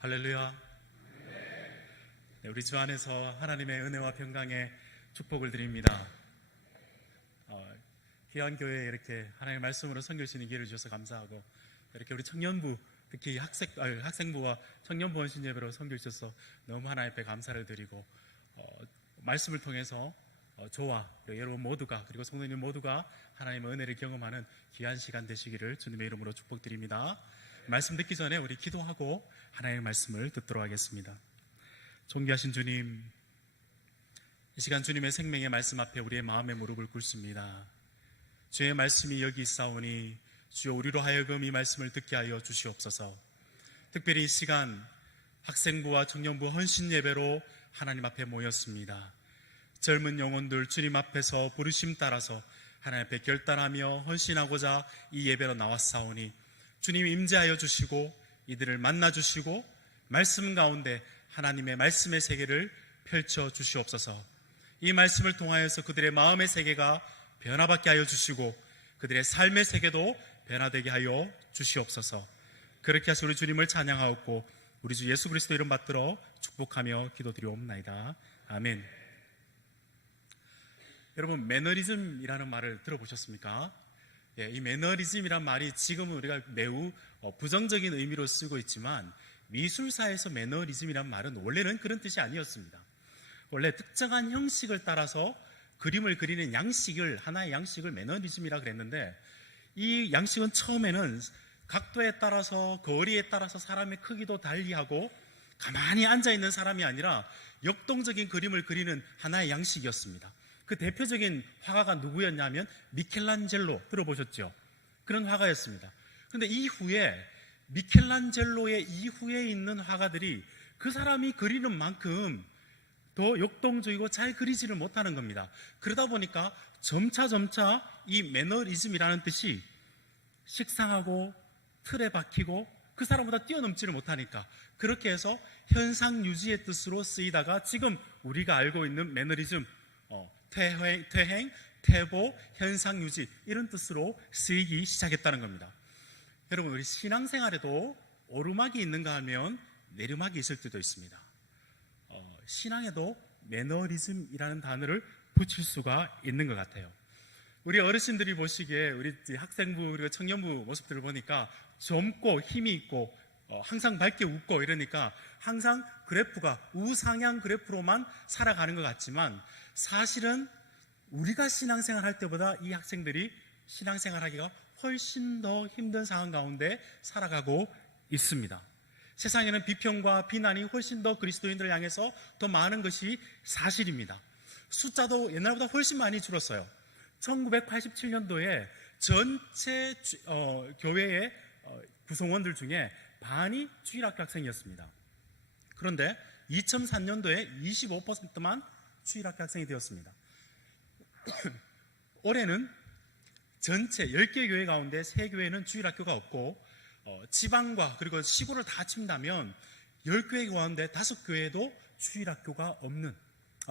할렐루야. 네, 우리 주 안에서 하나님의 은혜와 평강의 축복을 드립니다. 귀한 교회에 이렇게 하나님의 말씀으로 섬길 수 있는 기회를 주셔서 감사하고, 이렇게 우리 청년부, 특히 학생부와 청년부 헌신 예배로 섬길 주셔서 너무 하나님 앞에 감사를 드리고, 말씀을 통해서 저와 여러분 모두가, 그리고 성도님 모두가 하나님의 은혜를 경험하는 귀한 시간 되시기를 주님의 이름으로 축복드립니다. 말씀 듣기 전에 우리 기도하고 하나님의 말씀을 듣도록 하겠습니다. 존귀하신 주님, 이 시간 주님의 생명의 말씀 앞에 우리의 마음의 무릎을 꿇습니다. 주의 말씀이 여기 있사오니 주여 우리로 하여금 이 말씀을 듣게 하여 주시옵소서. 특별히 이 시간 학생부와 청년부 헌신 예배로 하나님 앞에 모였습니다. 젊은 영혼들 주님 앞에서 부르심 따라서 하나님 앞에 결단하며 헌신하고자 이 예배로 나왔사오니 주님 임재하여 주시고 이들을 만나 주시고 말씀 가운데 하나님의 말씀의 세계를 펼쳐 주시옵소서. 이 말씀을 통하여서 그들의 마음의 세계가 변화받게 하여 주시고 그들의 삶의 세계도 변화되게 하여 주시옵소서. 그렇게 하시 우리 주님을 찬양하옵고 우리 주 예수 그리스도 이름 받들어 축복하며 기도드리옵나이다. 아멘. 여러분, 매너리즘이라는 말을 들어보셨습니까? 이 매너리즘이란 말이 지금은 우리가 매우 부정적인 의미로 쓰고 있지만, 미술사에서 매너리즘이란 말은 원래는 그런 뜻이 아니었습니다. 원래 특정한 형식을 따라서 그림을 그리는 하나의 양식을 매너리즘이라 그랬는데, 이 양식은 처음에는 각도에 따라서 거리에 따라서 사람의 크기도 달리하고 가만히 앉아있는 사람이 아니라 역동적인 그림을 그리는 하나의 양식이었습니다. 그 대표적인 화가가 누구였냐면 미켈란젤로, 들어보셨죠? 그런 화가였습니다. 그런데 이후에 미켈란젤로의 이후에 있는 화가들이 그 사람이 그리는 만큼 더 역동적이고 잘 그리지를 못하는 겁니다. 그러다 보니까 점차 이 매너리즘이라는 뜻이 식상하고 틀에 박히고 그 사람보다 뛰어넘지를 못하니까 그렇게 해서 현상 유지의 뜻으로 쓰이다가 지금 우리가 알고 있는 매너리즘, 퇴행, 퇴보, 현상 유지, 이런 뜻으로 쓰이기 시작했다는 겁니다. 여러분, 우리 신앙생활에도 오르막이 있는가 하면 내리막이 있을 때도 있습니다. 신앙에도 매너리즘이라는 단어를 붙일 수가 있는 것 같아요. 우리 어르신들이 보시기에 우리 학생부 그리고 청년부 모습들을 보니까 젊고 힘이 있고 항상 밝게 웃고 이러니까 항상 그래프가 우상향 그래프로만 살아가는 것 같지만, 사실은 우리가 신앙생활 할 때보다 이 학생들이 신앙생활 하기가 훨씬 더 힘든 상황 가운데 살아가고 있습니다. 세상에는 비평과 비난이 훨씬 더 그리스도인들을 향해서 더 많은 것이 사실입니다. 숫자도 옛날보다 훨씬 많이 줄었어요. 1987년도에 전체 교회의 구성원들 중에 반이 주일학교 학생이었습니다. 그런데 2003년도에 25%만 주일학교 학생이 되었습니다. 올해는 전체 10개 교회 가운데 3교회는 주일학교가 없고, 지방과 그리고 시골을 다 친다면 10교회 가운데 5교회도 주일학교가 없는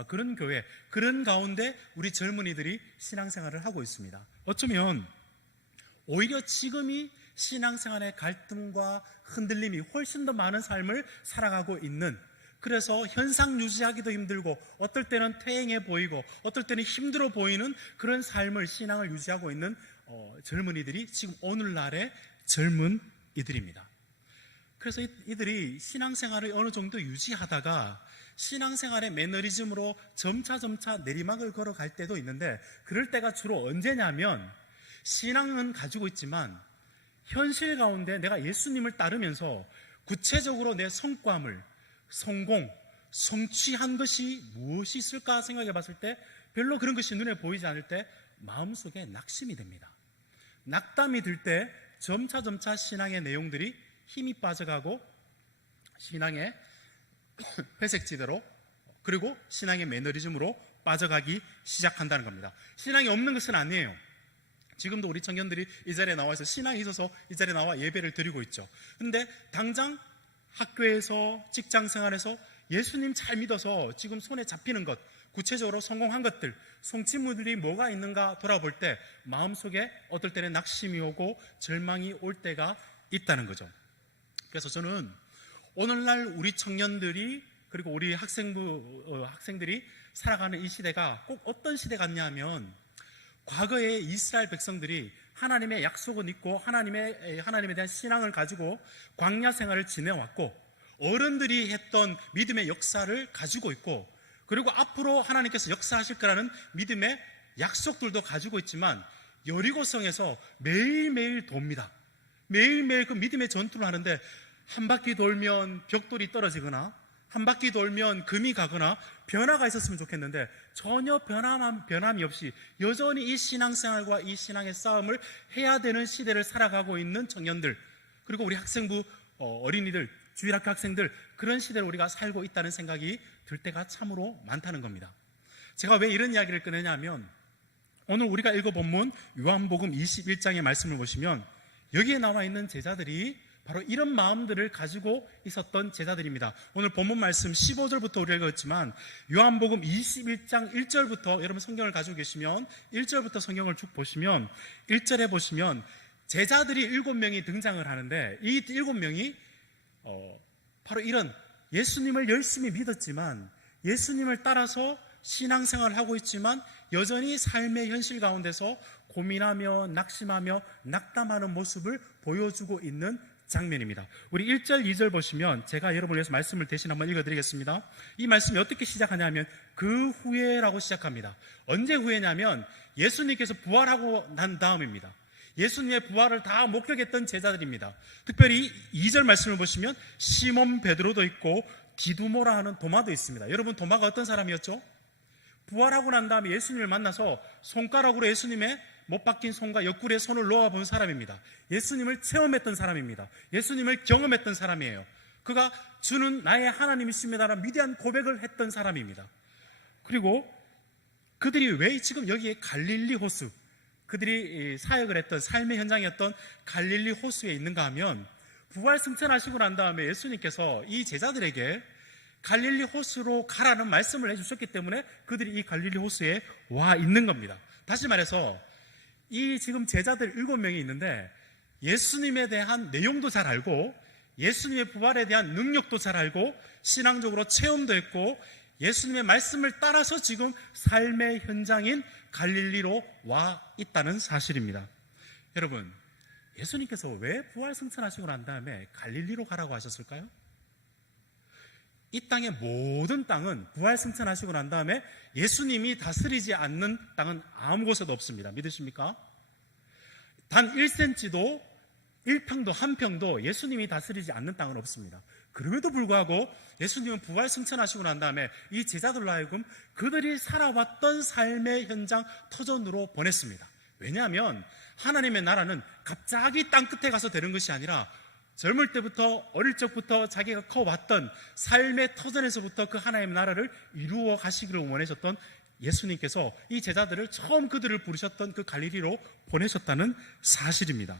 그런 교회, 그런 가운데 우리 젊은이들이 신앙생활을 하고 있습니다. 어쩌면 오히려 지금이 신앙생활의 갈등과 흔들림이 훨씬 더 많은 삶을 살아가고 있는, 그래서 현상 유지하기도 힘들고 어떨 때는 퇴행해 보이고 어떨 때는 힘들어 보이는 그런 삶을, 신앙을 유지하고 있는 젊은이들이 지금 오늘날의 젊은이들입니다. 그래서 이들이 신앙생활을 어느 정도 유지하다가 신앙생활의 매너리즘으로 점차 내리막을 걸어갈 때도 있는데, 그럴 때가 주로 언제냐면, 신앙은 가지고 있지만 현실 가운데 내가 예수님을 따르면서 구체적으로 내 성과물, 성공, 성취한 것이 무엇이 있을까 생각해 봤을 때 별로 그런 것이 눈에 보이지 않을 때 마음속에 낙심이 됩니다. 낙담이 들 때 점차 신앙의 내용들이 힘이 빠져가고 신앙의 회색지대로, 그리고 신앙의 매너리즘으로 빠져가기 시작한다는 겁니다. 신앙이 없는 것은 아니에요. 지금도 우리 청년들이 이 자리에 나와서 신앙이 있어서 이 자리에 나와 예배를 드리고 있죠. 그런데 당장 학교에서, 직장생활에서 예수님 잘 믿어서 지금 손에 잡히는 것, 구체적으로 성공한 것들, 성취물들이 뭐가 있는가 돌아볼 때 마음속에 어떨 때는 낙심이 오고 절망이 올 때가 있다는 거죠. 그래서 저는 오늘날 우리 청년들이 그리고 우리 학생들이 살아가는 이 시대가 꼭 어떤 시대 같냐면 과거에 이스라엘 백성들이 하나님의 약속은 있고 하나님에 대한 신앙을 가지고 광야 생활을 지내왔고 어른들이 했던 믿음의 역사를 가지고 있고 그리고 앞으로 하나님께서 역사하실 거라는 믿음의 약속들도 가지고 있지만 여리고성에서 매일매일 돕니다. 매일매일 그 믿음의 전투를 하는데 한 바퀴 돌면 벽돌이 떨어지거나 한 바퀴 돌면 금이 가거나 변화가 있었으면 좋겠는데 전혀 변함이 없이 여전히 이 신앙생활과 이 신앙의 싸움을 해야 되는 시대를 살아가고 있는 청년들 그리고 우리 학생부 어린이들 주일학교 학생들 그런 시대를 우리가 살고 있다는 생각이 들 때가 참으로 많다는 겁니다. 제가 왜 이런 이야기를 꺼내냐면 오늘 우리가 읽어본 본문 요한복음 21장의 말씀을 보시면 여기에 나와 있는 제자들이 바로 이런 마음들을 가지고 있었던 제자들입니다. 오늘 본문 말씀 15절부터 우리가 읽었지만 요한복음 21장 1절부터 여러분 성경을 가지고 계시면 1절부터 성경을 쭉 보시면 1절에 보시면 제자들이 7명이 등장을 하는데 이 7명이 바로 이런 예수님을 열심히 믿었지만 예수님을 따라서 신앙생활을 하고 있지만 여전히 삶의 현실 가운데서 고민하며 낙심하며 낙담하는 모습을 보여주고 있는 장면입니다. 우리 1절, 2절 보시면 제가 여러분을 위해서 말씀을 대신 한번 읽어드리겠습니다. 이 말씀이 어떻게 시작하냐면 그 후에라고 시작합니다. 언제 후에냐면 예수님께서 부활하고 난 다음입니다. 예수님의 부활을 다 목격했던 제자들입니다. 특별히 2절 말씀을 보시면 시몬 베드로도 있고 디두모라 하는 도마도 있습니다. 여러분 도마가 어떤 사람이었죠? 부활하고 난 다음에 예수님을 만나서 손가락으로 예수님의 못 박힌 손과 옆구리에 손을 놓아본 사람입니다. 예수님을 체험했던 사람입니다. 예수님을 경험했던 사람이에요. 그가 주는 나의 하나님이십니다라는 위대한 고백을 했던 사람입니다. 그리고 그들이 왜 지금 여기에 갈릴리 호수, 그들이 사역을 했던 삶의 현장이었던 갈릴리 호수에 있는가 하면 부활 승천하시고 난 다음에 예수님께서 이 제자들에게 갈릴리 호수로 가라는 말씀을 해주셨기 때문에 그들이 이 갈릴리 호수에 와 있는 겁니다. 다시 말해서 이 지금 제자들 7명이 있는데 예수님에 대한 내용도 잘 알고 예수님의 부활에 대한 능력도 잘 알고 신앙적으로 체험도 했고 예수님의 말씀을 따라서 지금 삶의 현장인 갈릴리로 와 있다는 사실입니다. 여러분, 예수님께서 왜 부활 승천하시고 난 다음에 갈릴리로 가라고 하셨을까요? 이 땅의 모든 땅은 부활 승천하시고 난 다음에 예수님이 다스리지 않는 땅은 아무 곳에도 없습니다. 믿으십니까? 단 1cm도 1평도 한 평도 예수님이 다스리지 않는 땅은 없습니다. 그럼에도 불구하고 예수님은 부활 승천하시고 난 다음에 이 제자들로 하여금 그들이 살아왔던 삶의 현장 터전으로 보냈습니다. 왜냐하면 하나님의 나라는 갑자기 땅끝에 가서 되는 것이 아니라 젊을 때부터 어릴 적부터 자기가 커왔던 삶의 터전에서부터 그 하나님의 나라를 이루어 가시기를 원하셨던 예수님께서 이 제자들을 처음 그들을 부르셨던 그 갈릴리로 보내셨다는 사실입니다.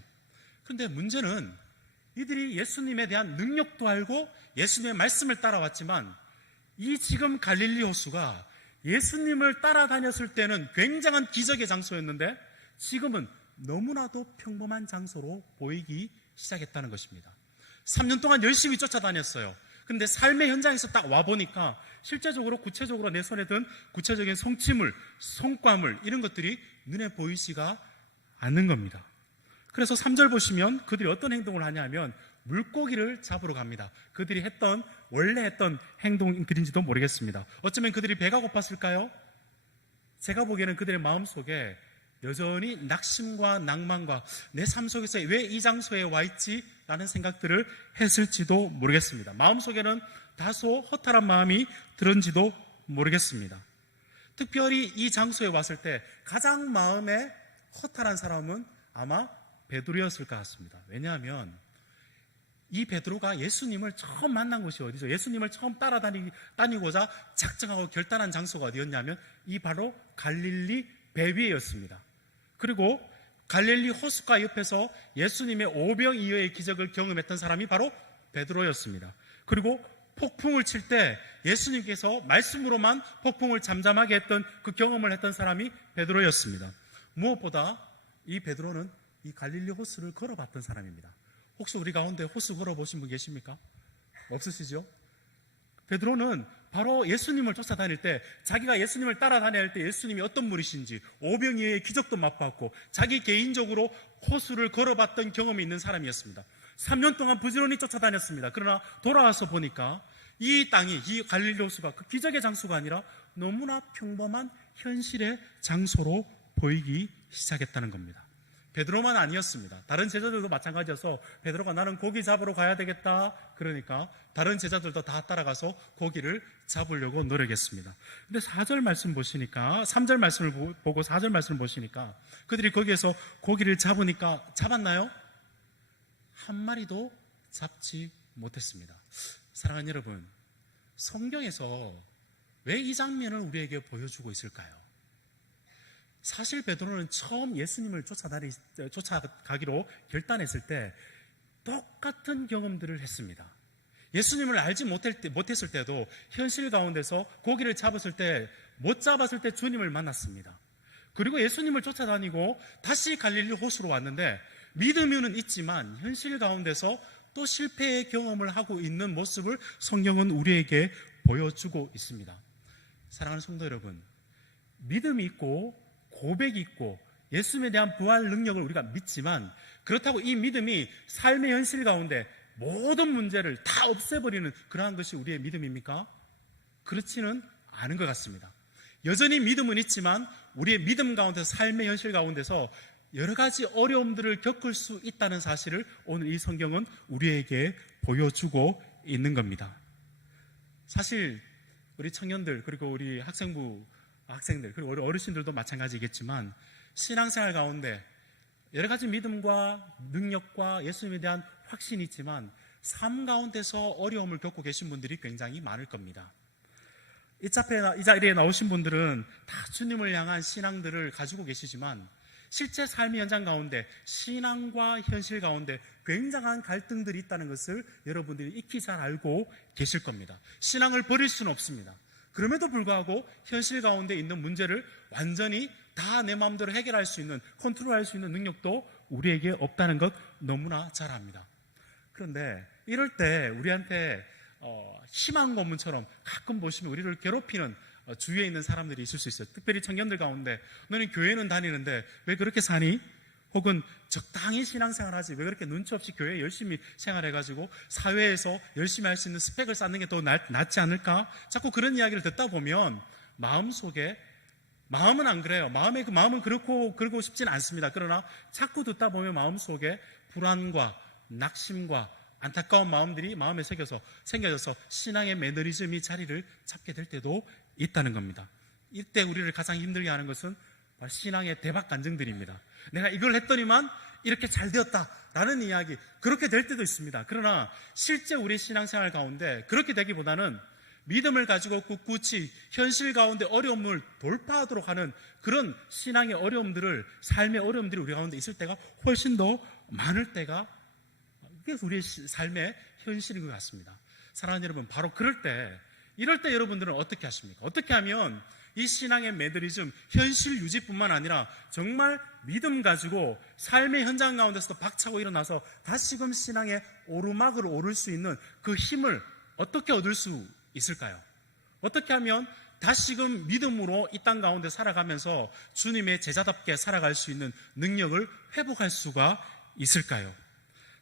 그런데 문제는 이들이 예수님에 대한 능력도 알고 예수님의 말씀을 따라왔지만 이 지금 갈릴리 호수가 예수님을 따라다녔을 때는 굉장한 기적의 장소였는데 지금은 너무나도 평범한 장소로 보이기 시작했다는 것입니다. 3년 동안 열심히 쫓아다녔어요. 근데 삶의 현장에서 딱 와보니까 실제적으로 구체적으로 내 손에 든 구체적인 성취물, 성과물 이런 것들이 눈에 보이지가 않는 겁니다. 그래서 3절 보시면 그들이 어떤 행동을 하냐면 물고기를 잡으러 갑니다. 그들이 원래 했던 행동들인지도 모르겠습니다. 어쩌면 그들이 배가 고팠을까요? 제가 보기에는 그들의 마음속에 여전히 낙심과 낭만과 내 삶 속에서 왜 이 장소에 와 있지? 라는 생각들을 했을지도 모르겠습니다. 마음속에는 다소 허탈한 마음이 들은지도 모르겠습니다. 특별히 이 장소에 왔을 때 가장 마음에 허탈한 사람은 아마 베드로였을 것 같습니다. 왜냐하면 이 베드로가 예수님을 처음 만난 곳이 어디죠? 예수님을 처음 따라다니고자 작정하고 결단한 장소가 어디였냐면 이 바로 갈릴리 배 위에였습니다. 그리고 갈릴리 호숫가 옆에서 예수님의 오병이어의 기적을 경험했던 사람이 바로 베드로였습니다. 그리고 폭풍을 칠 때 예수님께서 말씀으로만 폭풍을 잠잠하게 했던 그 경험을 했던 사람이 베드로였습니다. 무엇보다 이 베드로는 이 갈릴리 호수를 걸어봤던 사람입니다. 혹시 우리 가운데 호수 걸어보신 분 계십니까? 없으시죠? 베드로는 바로 예수님을 쫓아다닐 때, 자기가 예수님을 따라다닐 때 예수님이 어떤 분이신지 오병이어의 기적도 맛봤고 자기 개인적으로 호수를 걸어봤던 경험이 있는 사람이었습니다. 3년 동안 부지런히 쫓아다녔습니다. 그러나 돌아와서 보니까 이 땅이, 이 갈릴리 호수가 그 기적의 장소가 아니라 너무나 평범한 현실의 장소로 보이기 시작했다는 겁니다. 베드로만 아니었습니다. 다른 제자들도 마찬가지여서 베드로가 나는 고기 잡으러 가야 되겠다 그러니까 다른 제자들도 다 따라가서 고기를 잡으려고 노력했습니다. 근데 4절 말씀 보시니까, 3절 말씀을 보고 4절 말씀을 보시니까 그들이 거기에서 고기를 잡으니까 잡았나요? 한 마리도 잡지 못했습니다. 사랑하는 여러분, 성경에서 왜 이 장면을 우리에게 보여주고 있을까요? 사실 베드로는 처음 예수님을 쫓아가기로 결단했을 때 똑같은 경험들을 했습니다. 예수님을 알지 못했을 때도 현실 가운데서 고기를 잡았을 때, 못 잡았을 때 주님을 만났습니다. 그리고 예수님을 쫓아다니고 다시 갈릴리 호수로 왔는데 믿으면은 있지만 현실 가운데서 또 실패의 경험을 하고 있는 모습을 성경은 우리에게 보여주고 있습니다. 사랑하는 성도 여러분, 믿음이 있고 고백이 있고 예수님에 대한 부활 능력을 우리가 믿지만, 그렇다고 이 믿음이 삶의 현실 가운데 모든 문제를 다 없애버리는 그러한 것이 우리의 믿음입니까? 그렇지는 않은 것 같습니다. 여전히 믿음은 있지만 우리의 믿음 가운데서, 삶의 현실 가운데서 여러 가지 어려움들을 겪을 수 있다는 사실을 오늘 이 성경은 우리에게 보여주고 있는 겁니다. 사실 우리 청년들, 그리고 우리 학생들, 그리고 우리 어르신들도 마찬가지겠지만 신앙생활 가운데 여러 가지 믿음과 능력과 예수님에 대한 확신이 있지만 삶 가운데서 어려움을 겪고 계신 분들이 굉장히 많을 겁니다. 이 자리에 나오신 분들은 다 주님을 향한 신앙들을 가지고 계시지만 실제 삶의 현장 가운데, 신앙과 현실 가운데 굉장한 갈등들이 있다는 것을 여러분들이 익히 잘 알고 계실 겁니다. 신앙을 버릴 수는 없습니다. 그럼에도 불구하고 현실 가운데 있는 문제를 완전히 다 내 마음대로 해결할 수 있는, 컨트롤할 수 있는 능력도 우리에게 없다는 것 너무나 잘 압니다. 그런데 이럴 때 우리한테 희망 고문처럼 가끔 보시면 우리를 괴롭히는 주위에 있는 사람들이 있을 수 있어요. 특별히 청년들 가운데 너는 교회는 다니는데 왜 그렇게 사니? 혹은 적당히 신앙생활하지 왜 그렇게 눈치 없이 교회에 열심히 생활해가지고 사회에서 열심히 할 수 있는 스펙을 쌓는 게 더 낫지 않을까? 자꾸 그런 이야기를 듣다 보면 마음속에, 마음은 안 그래요. 마음은 그러고 싶진 않습니다. 그러나 자꾸 듣다 보면 마음속에 불안과 낙심과 안타까운 마음들이 마음에 생겨져서 신앙의 매너리즘이 자리를 잡게 될 때도 있다는 겁니다. 이때 우리를 가장 힘들게 하는 것은 바로 신앙의 대박 간증들입니다. 내가 이걸 했더니만 이렇게 잘 되었다라는 이야기, 그렇게 될 때도 있습니다. 그러나 실제 우리 신앙생활 가운데 그렇게 되기보다는 믿음을 가지고 꿋꿋이 현실 가운데 어려움을 돌파하도록 하는 그런 신앙의 어려움들을, 삶의 어려움들이 우리 가운데 있을 때가 훨씬 더 많을 때가 그게 우리의 삶의 현실인 것 같습니다. 사랑하는 여러분, 바로 이럴 때 여러분들은 어떻게 하십니까? 어떻게 하면 이 신앙의 매너리즘, 현실 유지뿐만 아니라 정말 믿음 가지고 삶의 현장 가운데서도 박차고 일어나서 다시금 신앙의 오르막을 오를 수 있는 그 힘을 어떻게 얻을 수 있을까요? 어떻게 하면 다시금 믿음으로 이 땅 가운데 살아가면서 주님의 제자답게 살아갈 수 있는 능력을 회복할 수가 있을까요?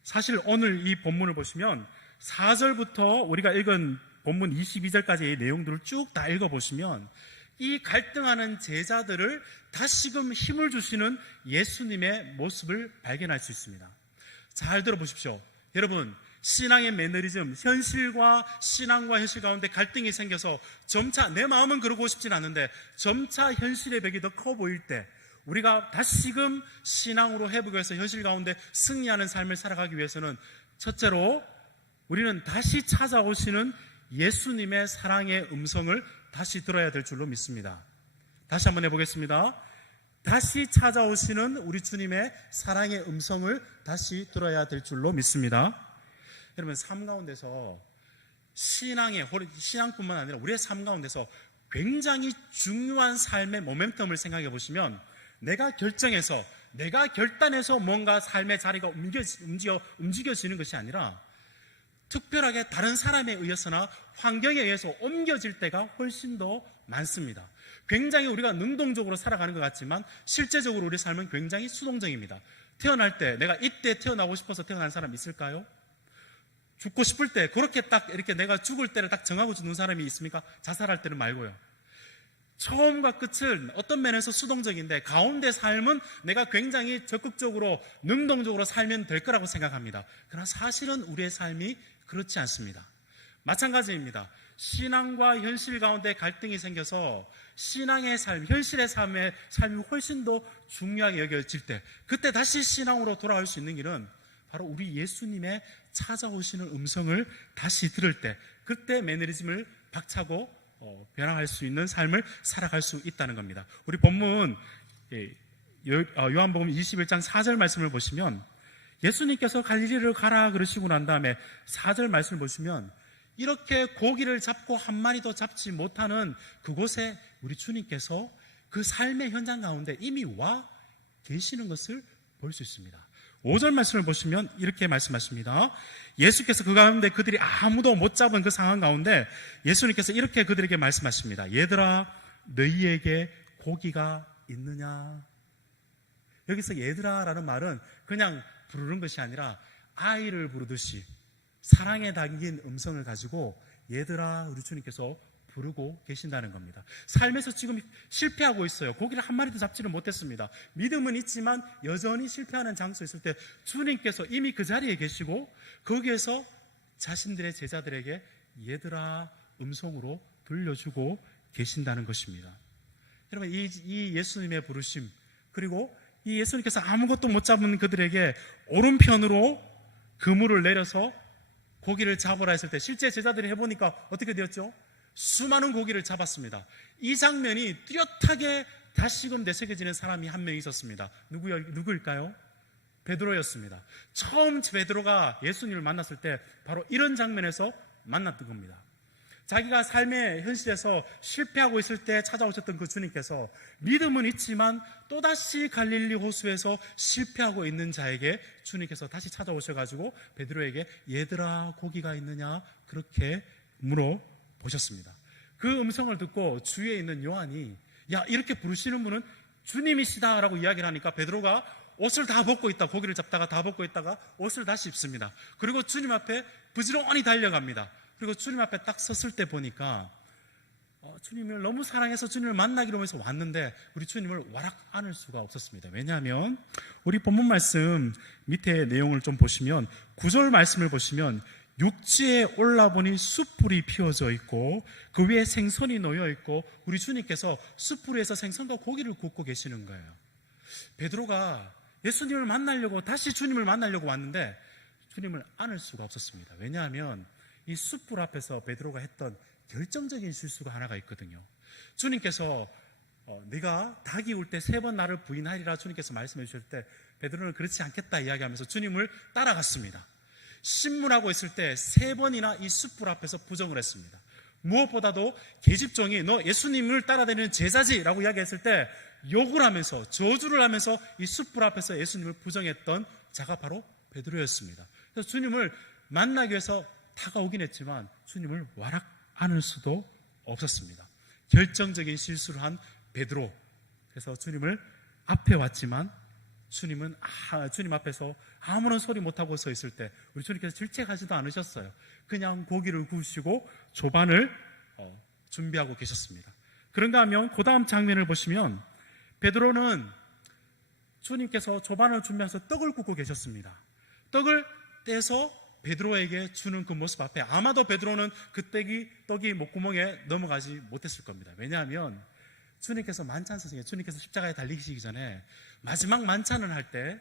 사실 오늘 이 본문을 보시면 4절부터 우리가 읽은 본문 22절까지의 내용들을 쭉 다 읽어보시면 이 갈등하는 제자들을 다시금 힘을 주시는 예수님의 모습을 발견할 수 있습니다. 잘 들어보십시오. 여러분, 신앙의 매너리즘, 신앙과 현실 가운데 갈등이 생겨서 점차, 내 마음은 그러고 싶진 않은데 점차 현실의 벽이 더 커 보일 때 우리가 다시금 신앙으로 회복해서 현실 가운데 승리하는 삶을 살아가기 위해서는 첫째로 우리는 다시 찾아오시는 예수님의 사랑의 음성을 다시 들어야 될 줄로 믿습니다. 다시 한번 해보겠습니다. 다시 찾아오시는 우리 주님의 사랑의 음성을 다시 들어야 될 줄로 믿습니다. 여러분, 삶 가운데서 신앙뿐만 아니라 우리의 삶 가운데서 굉장히 중요한 삶의 모멘텀을 생각해 보시면 내가 결단해서 뭔가 삶의 자리가 움직여지는 것이 아니라 특별하게 다른 사람에 의해서나 환경에 의해서 옮겨질 때가 훨씬 더 많습니다. 굉장히 우리가 능동적으로 살아가는 것 같지만 실제적으로 우리 삶은 굉장히 수동적입니다. 태어날 때 내가 이때 태어나고 싶어서 태어난 사람 있을까요? 죽고 싶을 때 그렇게 딱 이렇게 내가 죽을 때를 딱 정하고 죽는 사람이 있습니까? 자살할 때는 말고요. 처음과 끝은 어떤 면에서 수동적인데 가운데 삶은 내가 굉장히 적극적으로 능동적으로 살면 될 거라고 생각합니다. 그러나 사실은 우리의 삶이 그렇지 않습니다. 마찬가지입니다. 신앙과 현실 가운데 갈등이 생겨서 신앙의 삶, 현실의 삶이 훨씬 더 중요하게 여겨질 때, 그때 다시 신앙으로 돌아올 수 있는 길은 바로 우리 예수님의 찾아오시는 음성을 다시 들을 때, 그때 매너리즘을 박차고 변화할 수 있는 삶을 살아갈 수 있다는 겁니다. 우리 본문 요한복음 21장 4절 말씀을 보시면 예수님께서 갈릴리를 가라 그러시고 난 다음에 4절 말씀을 보시면 이렇게 고기를 잡고 한 마리도 잡지 못하는 그곳에 우리 주님께서 그 삶의 현장 가운데 이미 와 계시는 것을 볼 수 있습니다. 5절 말씀을 보시면 이렇게 말씀하십니다. 예수께서 그 가운데 그들이 아무도 못 잡은 그 상황 가운데 예수님께서 이렇게 그들에게 말씀하십니다. 얘들아, 너희에게 고기가 있느냐? 여기서 얘들아라는 말은 그냥 부르는 것이 아니라 아이를 부르듯이 사랑에 담긴 음성을 가지고 얘들아 우리 주님께서 부르고 계신다는 겁니다. 삶에서 지금 실패하고 있어요. 고기를 한 마리도 잡지를 못했습니다. 믿음은 있지만 여전히 실패하는 장소에 있을 때 주님께서 이미 그 자리에 계시고 거기에서 자신들의 제자들에게 얘들아 음성으로 들려주고 계신다는 것입니다. 여러분, 이 예수님의 부르심, 그리고 이 예수님께서 아무것도 못 잡은 그들에게 오른편으로 그물을 내려서 고기를 잡으라 했을 때 실제 제자들이 해보니까 어떻게 되었죠? 수많은 고기를 잡았습니다. 이 장면이 뚜렷하게 다시금 되새겨지는 사람이 한 명 있었습니다. 누구일까요? 베드로였습니다. 처음 베드로가 예수님을 만났을 때 바로 이런 장면에서 만났던 겁니다. 자기가 삶의 현실에서 실패하고 있을 때 찾아오셨던 그 주님께서 믿음은 있지만 또다시 갈릴리 호수에서 실패하고 있는 자에게 주님께서 다시 찾아오셔가지고 베드로에게 얘들아 고기가 있느냐 그렇게 물어보셨습니다. 그 음성을 듣고 주위에 있는 요한이 야 이렇게 부르시는 분은 주님이시다라고 이야기를 하니까 베드로가 옷을 다 벗고 있다, 고기를 잡다가 다 벗고 있다가 옷을 다시 입습니다. 그리고 주님 앞에 부지런히 달려갑니다. 그리고 주님 앞에 딱 섰을 때 보니까 주님을 너무 사랑해서 주님을 만나기로 해서 왔는데 우리 주님을 와락 안을 수가 없었습니다. 왜냐하면 우리 본문 말씀 밑에 내용을 좀 보시면 9절 말씀을 보시면 육지에 올라보니 숯불이 피워져 있고 그 위에 생선이 놓여 있고 우리 주님께서 숯불 위에서 생선과 고기를 굽고 계시는 거예요. 베드로가 예수님을 만나려고 다시 주님을 만나려고 왔는데 주님을 안을 수가 없었습니다. 왜냐하면 이 숯불 앞에서 베드로가 했던 결정적인 실수가 하나가 있거든요. 주님께서 네가 닭이 울 때 3번 나를 부인하리라 주님께서 말씀해 주실 때 베드로는 그렇지 않겠다 이야기하면서 주님을 따라갔습니다. 신문하고 있을 때 3번이나 이 숯불 앞에서 부정을 했습니다. 무엇보다도 계집종이 너 예수님을 따라다니는 제자지라고 이야기했을 때 욕을 하면서 저주를 하면서 이 숯불 앞에서 예수님을 부정했던 자가 바로 베드로였습니다. 그래서 주님을 만나기 위해서 다가오긴 했지만 주님을 와락 안을 수도 없었습니다. 결정적인 실수를 한 베드로. 그래서 주님을 앞에 왔지만 주님은 주님 앞에서 아무런 소리 못하고 서 있을 때 우리 주님께서 질책하지도 않으셨어요. 그냥 고기를 구우시고 조반을 준비하고 계셨습니다. 그런가 하면 그 다음 장면을 보시면 베드로는 주님께서 조반을 준비하면서 떡을 굽고 계셨습니다. 떡을 떼서 베드로에게 주는 그 모습 앞에 아마도 베드로는 그 떡이 목구멍에 넘어가지 못했을 겁니다. 왜냐하면 주님께서 만찬 선생님, 주님께서 십자가에 달리시기 전에 마지막 만찬을 할 때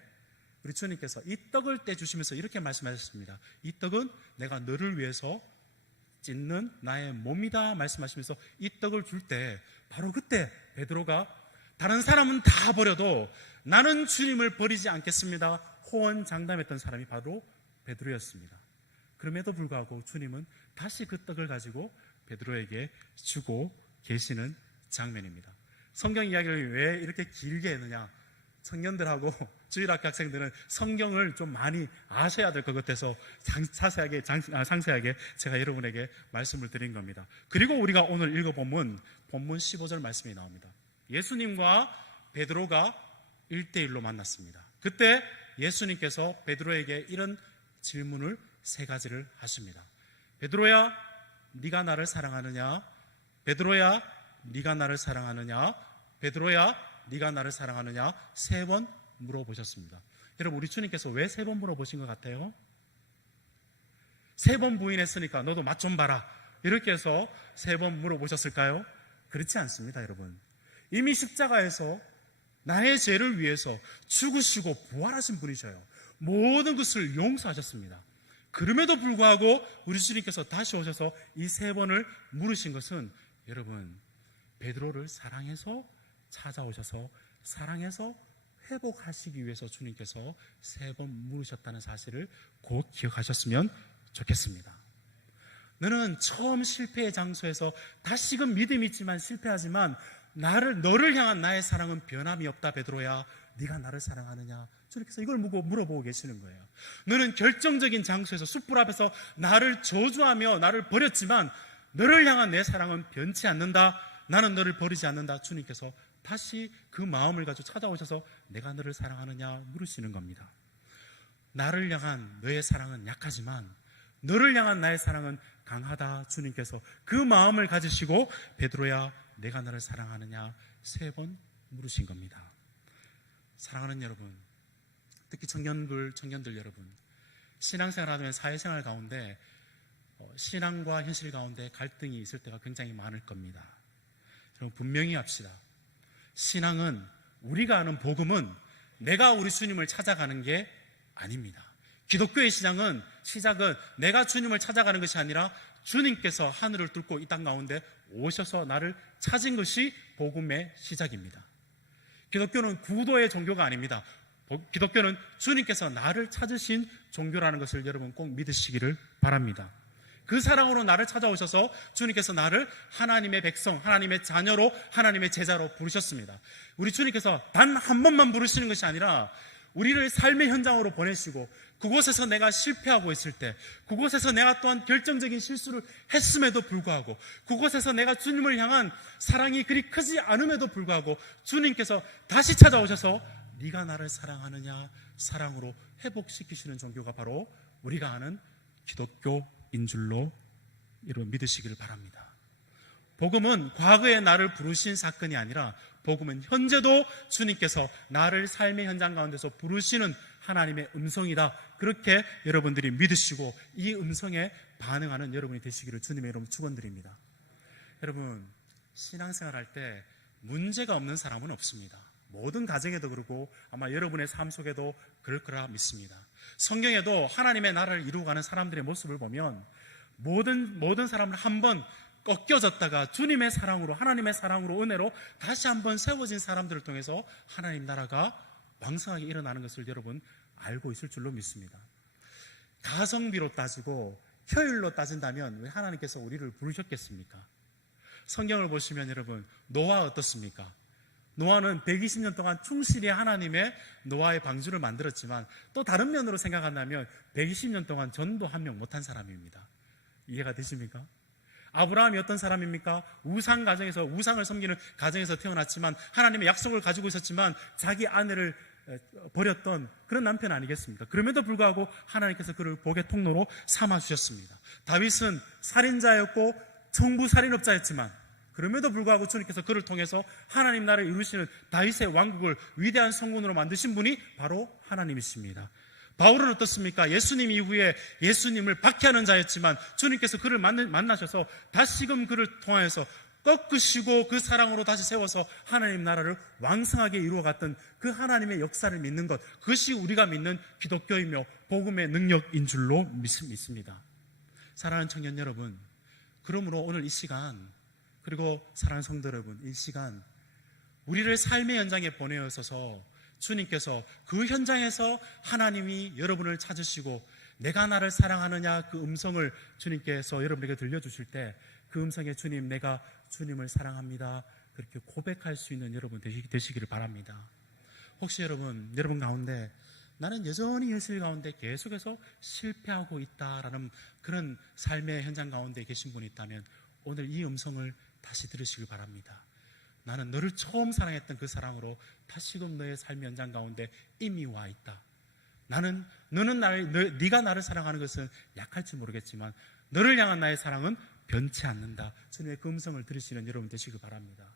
우리 주님께서 이 떡을 떼주시면서 이렇게 말씀하셨습니다. 이 떡은 내가 너를 위해서 찢는 나의 몸이다 말씀하시면서 이 떡을 줄 때 바로 그때 베드로가 다른 사람은 다 버려도 나는 주님을 버리지 않겠습니다 호언장담했던 사람이 바로 베드로였습니다. 그럼에도 불구하고 주님은 다시 그 떡을 가지고 베드로에게 주고 계시는 장면입니다. 성경 이야기를 왜 이렇게 길게 했느냐? 청년들하고 주일학교 학생들은 성경을 좀 많이 아셔야 될 것 같아서 상세하게 제가 여러분에게 말씀을 드린 겁니다. 그리고 우리가 오늘 읽어보면 본문 15절 말씀이 나옵니다. 예수님과 베드로가 1대1로 만났습니다. 그때 예수님께서 베드로에게 이런 질문을 3가지를 하십니다. 베드로야, 네가 나를 사랑하느냐? 베드로야, 네가 나를 사랑하느냐? 베드로야, 네가 나를 사랑하느냐? 3번 물어보셨습니다. 여러분, 우리 주님께서 왜 3번 물어보신 것 같아요? 3번 부인했으니까 너도 맛 좀 봐라, 이렇게 해서 3번 물어보셨을까요? 그렇지 않습니다. 여러분, 이미 십자가에서 나의 죄를 위해서 죽으시고 부활하신 분이셔요. 모든 것을 용서하셨습니다. 그럼에도 불구하고 우리 주님께서 다시 오셔서 이 3번을 물으신 것은, 여러분, 베드로를 사랑해서 찾아오셔서 사랑해서 회복하시기 위해서 주님께서 3번 물으셨다는 사실을 꼭 기억하셨으면 좋겠습니다. 너는 처음 실패의 장소에서 다시금 믿음이 있지만 실패하지만 너를 향한 나의 사랑은 변함이 없다. 베드로야, 네가 나를 사랑하느냐? 주님께서 이걸 물어보고 계시는 거예요. 너는 결정적인 장소에서 숯불 앞에서 나를 저주하며 나를 버렸지만 너를 향한 내 사랑은 변치 않는다. 나는 너를 버리지 않는다. 주님께서 다시 그 마음을 가지고 찾아오셔서 내가 너를 사랑하느냐 물으시는 겁니다. 나를 향한 너의 사랑은 약하지만 너를 향한 나의 사랑은 강하다. 주님께서 그 마음을 가지시고 베드로야, 내가 너를 사랑하느냐 3번 물으신 겁니다. 사랑하는 여러분, 특히 청년들 여러분, 신앙생활 하면 사회생활 가운데 신앙과 현실 가운데 갈등이 있을 때가 굉장히 많을 겁니다. 여러분, 분명히 합시다. 신앙은, 우리가 아는 복음은 내가 우리 주님을 찾아가는 게 아닙니다. 기독교의 시작은 내가 주님을 찾아가는 것이 아니라 주님께서 하늘을 뚫고 이 땅 가운데 오셔서 나를 찾은 것이 복음의 시작입니다. 기독교는 구도의 종교가 아닙니다. 기독교는 주님께서 나를 찾으신 종교라는 것을 여러분 꼭 믿으시기를 바랍니다. 그 사랑으로 나를 찾아오셔서 주님께서 나를 하나님의 백성, 하나님의 자녀로, 하나님의 제자로 부르셨습니다. 우리 주님께서 단 한 번만 부르시는 것이 아니라 우리를 삶의 현장으로 보내시고, 그곳에서 내가 실패하고 있을 때, 그곳에서 내가 또한 결정적인 실수를 했음에도 불구하고, 그곳에서 내가 주님을 향한 사랑이 그리 크지 않음에도 불구하고 주님께서 다시 찾아오셔서 네가 나를 사랑하느냐 사랑으로 회복시키시는 종교가 바로 우리가 아는 기독교인 줄로 여러분 믿으시기를 바랍니다. 복음은 과거에 나를 부르신 사건이 아니라 복음은 현재도 주님께서 나를 삶의 현장 가운데서 부르시는 하나님의 음성이다. 그렇게 여러분들이 믿으시고 이 음성에 반응하는 여러분이 되시기를 주님의 이름으로 축원드립니다. 여러분, 신앙생활 할 때 문제가 없는 사람은 없습니다. 모든 가정에도 그렇고 아마 여러분의 삶 속에도 그럴 거라 믿습니다. 성경에도 하나님의 나라를 이루어가는 사람들의 모습을 보면 모든 사람을 한번 꺾여졌다가 주님의 사랑으로, 하나님의 사랑으로, 은혜로 다시 한번 세워진 사람들을 통해서 하나님 나라가 왕성하게 일어나는 것을 여러분 알고 있을 줄로 믿습니다. 가성비로 따지고 효율로 따진다면 왜 하나님께서 우리를 부르셨겠습니까? 성경을 보시면 여러분, 노아 어떻습니까? 노아는 120년 동안 충실히 하나님의 노아의 방주를 만들었지만 또 다른 면으로 생각한다면 120년 동안 전도 한 명 못한 사람입니다. 이해가 되십니까? 아브라함이 어떤 사람입니까? 우상 가정에서, 우상을 섬기는 가정에서 태어났지만 하나님의 약속을 가지고 있었지만 자기 아내를 버렸던 그런 남편 아니겠습니까? 그럼에도 불구하고 하나님께서 그를 복의 통로로 삼아주셨습니다. 다윗은 살인자였고 청부 살인업자였지만 그럼에도 불구하고 주님께서 그를 통해서 하나님 나라를 이루시는 다윗의 왕국을 위대한 성군으로 만드신 분이 바로 하나님이십니다. 바울은 어떻습니까? 예수님 이후에 예수님을 박해하는 자였지만 주님께서 그를 만나셔서 다시금 그를 통하여서 꺾으시고 그 사랑으로 다시 세워서 하나님 나라를 왕성하게 이루어갔던 그 하나님의 역사를 믿는 것, 그것이 우리가 믿는 기독교이며 복음의 능력인 줄로 믿습니다. 사랑하는 청년 여러분, 그러므로 오늘 이 시간, 그리고 사랑하는 성도 여러분, 이 시간 우리를 삶의 현장에 보내어서 주님께서 그 현장에서 하나님이 여러분을 찾으시고 내가 나를 사랑하느냐 그 음성을 주님께서 여러분에게 들려주실 때 그 음성에 주님, 내가 주님을 사랑합니다, 그렇게 고백할 수 있는 여러분 되시기를 바랍니다. 혹시 여러분 가운데 나는 여전히 현실 가운데 계속해서 실패하고 있다라는 그런 삶의 현장 가운데 계신 분이 있다면 오늘 이 음성을 다시 들으시길 바랍니다. 나는 너를 처음 사랑했던 그 사랑으로 다시금 너의 삶의 현장 가운데 이미 와 있다. 네가 나를 사랑하는 것은 약할지 모르겠지만 너를 향한 나의 사랑은 변치 않는다. 주님의 그 음성을 들으시는 여러분 되시길 바랍니다.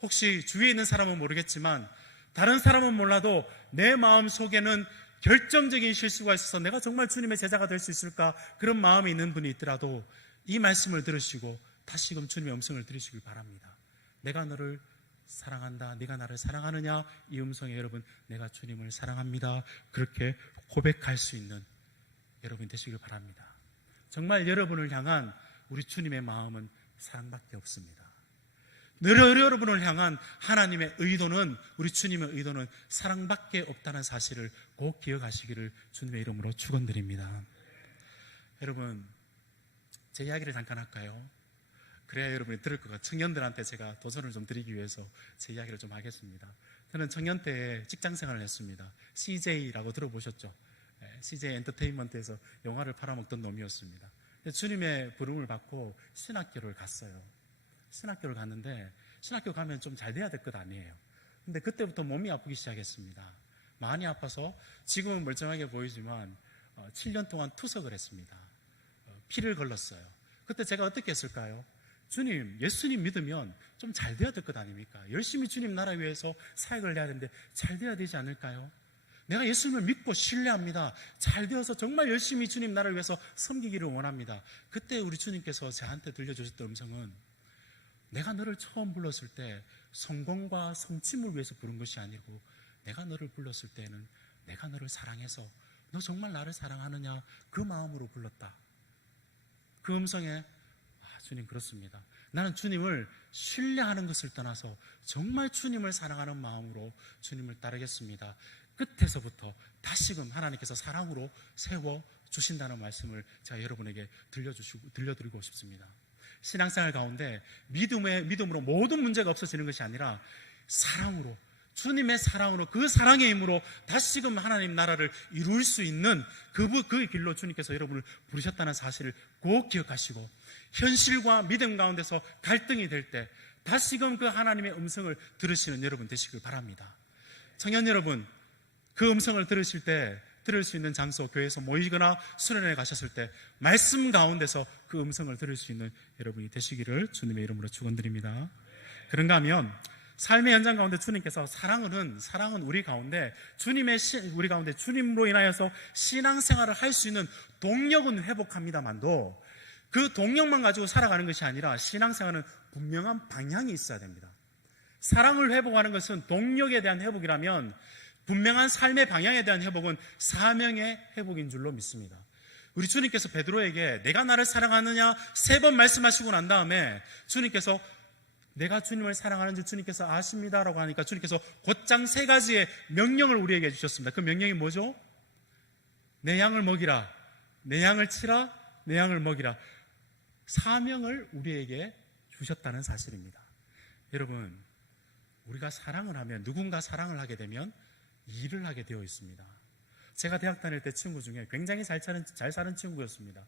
혹시 주위에 있는 사람은 모르겠지만 다른 사람은 몰라도 내 마음 속에는 결정적인 실수가 있어서 내가 정말 주님의 제자가 될 수 있을까 그런 마음이 있는 분이 있더라도 이 말씀을 들으시고 다시금 주님의 음성을 들으시길 바랍니다. 내가 너를 사랑한다. 네가 나를 사랑하느냐? 이 음성에 여러분 내가 주님을 사랑합니다. 그렇게 고백할 수 있는 여러분 되시길 바랍니다. 정말 여러분을 향한 우리 주님의 마음은 사랑밖에 없습니다. 여러분을 향한 하나님의 의도는 우리 주님의 의도는 사랑밖에 없다는 사실을 꼭 기억하시기를 주님의 이름으로 축원드립니다. 여러분 제 이야기를 잠깐 할까요? 그래야 여러분이 들을 것 같아요. 청년들한테 제가 도전을 좀 드리기 위해서 제 이야기를 좀 하겠습니다. 저는 청년 때 직장 생활을 했습니다. CJ라고 들어보셨죠? CJ 엔터테인먼트에서 영화를 팔아먹던 놈이었습니다. 주님의 부름을 받고 신학교를 갔어요. 신학교를 갔는데 신학교 가면 좀 잘 돼야 될 것 아니에요. 근데 그때부터 몸이 아프기 시작했습니다. 많이 아파서 지금은 멀쩡하게 보이지만 7년 동안 투석을 했습니다. 피를 걸렀어요. 그때 제가 어떻게 했을까요? 주님, 예수님 믿으면 좀 잘 돼야 될 것 아닙니까? 열심히 주님 나라 위해서 사역을 해야 되는데 잘 돼야 되지 않을까요? 내가 예수님을 믿고 신뢰합니다. 잘 되어서 정말 열심히 주님 나라를 위해서 섬기기를 원합니다. 그때 우리 주님께서 저한테 들려주셨던 음성은 내가 너를 처음 불렀을 때 성공과 성취를 위해서 부른 것이 아니고 내가 너를 불렀을 때는 내가 너를 사랑해서 너 정말 나를 사랑하느냐 그 마음으로 불렀다. 그 음성에 주님 그렇습니다. 나는 주님을 신뢰하는 것을 떠나서 정말 주님을 사랑하는 마음으로 주님을 따르겠습니다. 끝에서부터 다시금 하나님께서 사랑으로 세워주신다는 말씀을 제가 여러분에게 들려드리고 싶습니다. 신앙생활 가운데 믿음으로 모든 문제가 없어지는 것이 아니라 사랑으로 주님의 사랑으로 그 사랑의 힘으로 다시금 하나님 나라를 이룰 수 있는 그 길로 주님께서 여러분을 부르셨다는 사실을 꼭 기억하시고 현실과 믿음 가운데서 갈등이 될 때 다시금 그 하나님의 음성을 들으시는 여러분 되시길 바랍니다. 청년 여러분 그 음성을 들으실 때 들을 수 있는 장소 교회에서 모이거나 수련회 가셨을 때 말씀 가운데서 그 음성을 들을 수 있는 여러분이 되시기를 주님의 이름으로 축원드립니다. 그런가 하면 삶의 현장 가운데 주님께서 사랑은 우리 가운데 우리 가운데 주님으로 인하여서 신앙생활을 할 수 있는 동력은 회복합니다만도 그 동력만 가지고 살아가는 것이 아니라 신앙생활은 분명한 방향이 있어야 됩니다. 사랑을 회복하는 것은 동력에 대한 회복이라면 분명한 삶의 방향에 대한 회복은 사명의 회복인 줄로 믿습니다. 우리 주님께서 베드로에게 내가 나를 사랑하느냐 3번 말씀하시고 난 다음에 주님께서 내가 주님을 사랑하는 줄 주님께서 아십니다라고 하니까 주님께서 곧장 3가지의 명령을 우리에게 주셨습니다. 그 명령이 뭐죠? 내 양을 먹이라, 내 양을 치라, 내 양을 먹이라. 사명을 우리에게 주셨다는 사실입니다. 여러분 우리가 사랑을 하면 누군가 사랑을 하게 되면 일을 하게 되어 있습니다. 제가 대학 다닐 때 친구 중에 굉장히 잘 사는 친구였습니다.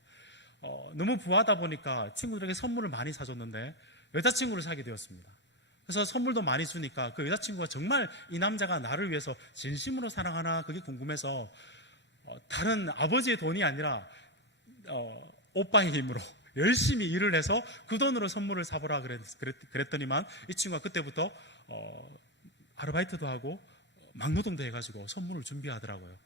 너무 부하다 보니까 친구들에게 선물을 많이 사줬는데 여자친구를 사게 되었습니다. 그래서 선물도 많이 주니까 그 여자친구가 정말 이 남자가 나를 위해서 진심으로 사랑하나 그게 궁금해서 다른 아버지의 돈이 아니라 오빠의 힘으로 열심히 일을 해서 그 돈으로 선물을 사보라 그랬더니만 이 친구가 그때부터 아르바이트도 하고 막노동도 해가지고 선물을 준비하더라고요.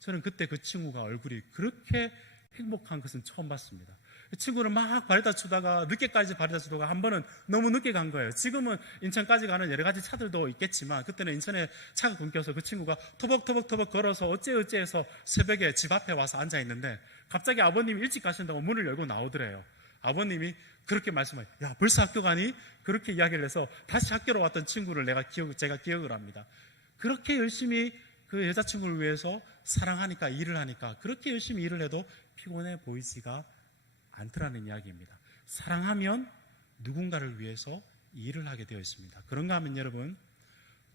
저는 그때 그 친구가 얼굴이 그렇게 행복한 것은 처음 봤습니다. 그 친구는 막 바리다 추다가 늦게까지 바리다 추다가 한 번은 너무 늦게 간 거예요. 지금은 인천까지 가는 여러 가지 차들도 있겠지만 그때는 인천에 차가 끊겨서 그 친구가 토벅토벅 걸어서 어째해서 새벽에 집 앞에 와서 앉아 있는데 갑자기 아버님이 일찍 가신다고 문을 열고 나오더래요. 아버님이 그렇게 말씀하세요. 야 벌써 학교 가니? 그렇게 이야기를 해서 다시 학교로 왔던 친구를 제가 기억을 합니다. 그렇게 열심히 그 여자친구를 위해서 사랑하니까 일을 하니까 그렇게 열심히 일을 해도 피곤해 보이지가 않더라는 이야기입니다. 사랑하면 누군가를 위해서 일을 하게 되어 있습니다. 그런가 하면 여러분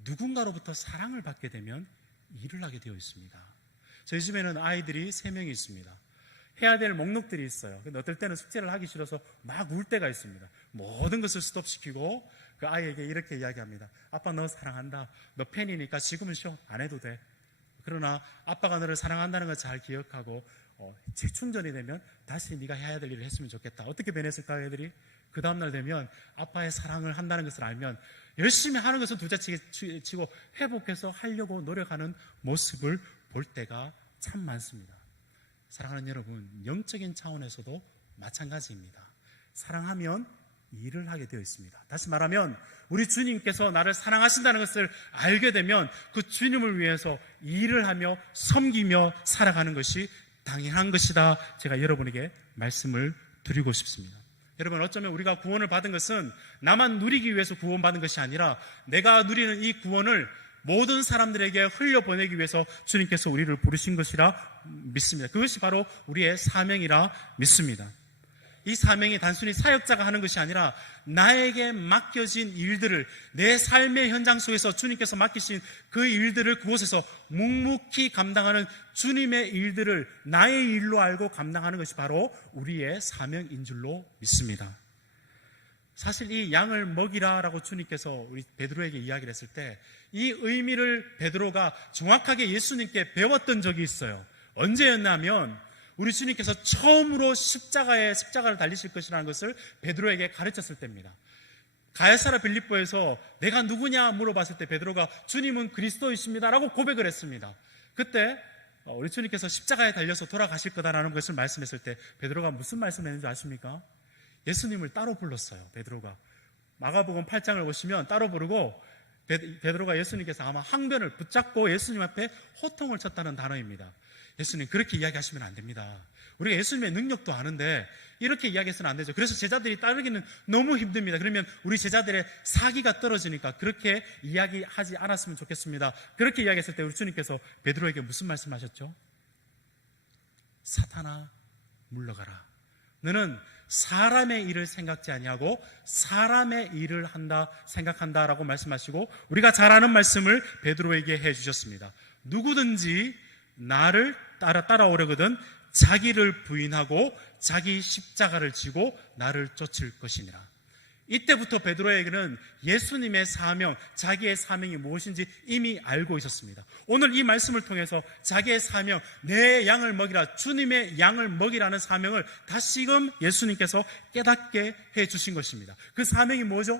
누군가로부터 사랑을 받게 되면 일을 하게 되어 있습니다. 저희 집에는 아이들이 3명이 있습니다. 해야 될 목록들이 있어요. 근데 어떨 때는 숙제를 하기 싫어서 막 울 때가 있습니다. 모든 것을 스톱시키고 그 아이에게 이렇게 이야기합니다. 아빠 너 사랑한다. 너 팬이니까 지금은 쉬어. 안 해도 돼. 그러나 아빠가 너를 사랑한다는 걸 잘 기억하고 재충전이 되면 다시 네가 해야 될 일을 했으면 좋겠다. 어떻게 변했을까요, 애들이? 그 다음날 되면 아빠의 사랑을 한다는 것을 알면 열심히 하는 것은 둘째치고 회복해서 하려고 노력하는 모습을 볼 때가 참 많습니다. 사랑하는 여러분, 영적인 차원에서도 마찬가지입니다. 사랑하면 일을 하게 되어 있습니다. 다시 말하면 우리 주님께서 나를 사랑하신다는 것을 알게 되면 그 주님을 위해서 일을 하며 섬기며 살아가는 것이 당연한 것이다. 제가 여러분에게 말씀을 드리고 싶습니다. 여러분, 어쩌면 우리가 구원을 받은 것은 나만 누리기 위해서 구원받은 것이 아니라 내가 누리는 이 구원을 모든 사람들에게 흘려보내기 위해서 주님께서 우리를 부르신 것이라 믿습니다. 그것이 바로 우리의 사명이라 믿습니다. 이 사명이 단순히 사역자가 하는 것이 아니라 나에게 맡겨진 일들을, 내 삶의 현장 속에서 주님께서 맡기신 그 일들을 그곳에서 묵묵히 감당하는 주님의 일들을 나의 일로 알고 감당하는 것이 바로 우리의 사명인 줄로 믿습니다. 사실 이 양을 먹이라라고 주님께서 우리 베드로에게 이야기를 했을 때 이 의미를 베드로가 정확하게 예수님께 배웠던 적이 있어요. 언제였냐면 우리 주님께서 처음으로 십자가를 달리실 것이라는 것을 베드로에게 가르쳤을 때입니다. 가야사라 빌립보에서 내가 누구냐 물어봤을 때 베드로가 주님은 그리스도이십니다라고 고백을 했습니다. 그때 우리 주님께서 십자가에 달려서 돌아가실 거다라는 것을 말씀했을 때 베드로가 무슨 말씀을 했는지 아십니까? 예수님을 따로 불렀어요. 베드로가 마가복음 8장을 보시면 따로 부르고 베드로가 예수님께서 아마 항변을 붙잡고 예수님 앞에 호통을 쳤다는 단어입니다. 예수님 그렇게 이야기하시면 안 됩니다. 우리가 예수님의 능력도 아는데 이렇게 이야기해서는 안 되죠. 그래서 제자들이 따르기는 너무 힘듭니다. 그러면 우리 제자들의 사기가 떨어지니까 그렇게 이야기하지 않았으면 좋겠습니다. 그렇게 이야기했을 때 우리 주님께서 베드로에게 무슨 말씀하셨죠? 사탄아 물러가라. 너는 사람의 일을 생각지 아니하고 사람의 일을 한다 생각한다라고 말씀하시고 우리가 잘 아는 말씀을 베드로에게 해주셨습니다. 누구든지 나를 따라오려거든 자기를 부인하고 자기 십자가를 지고 나를 쫓을 것이니라. 이때부터 베드로에게는 예수님의 사명, 자기의 사명이 무엇인지 이미 알고 있었습니다. 오늘 이 말씀을 통해서 자기의 사명, 내 양을 먹이라, 주님의 양을 먹이라는 사명을 다시금 예수님께서 깨닫게 해주신 것입니다. 그 사명이 뭐죠?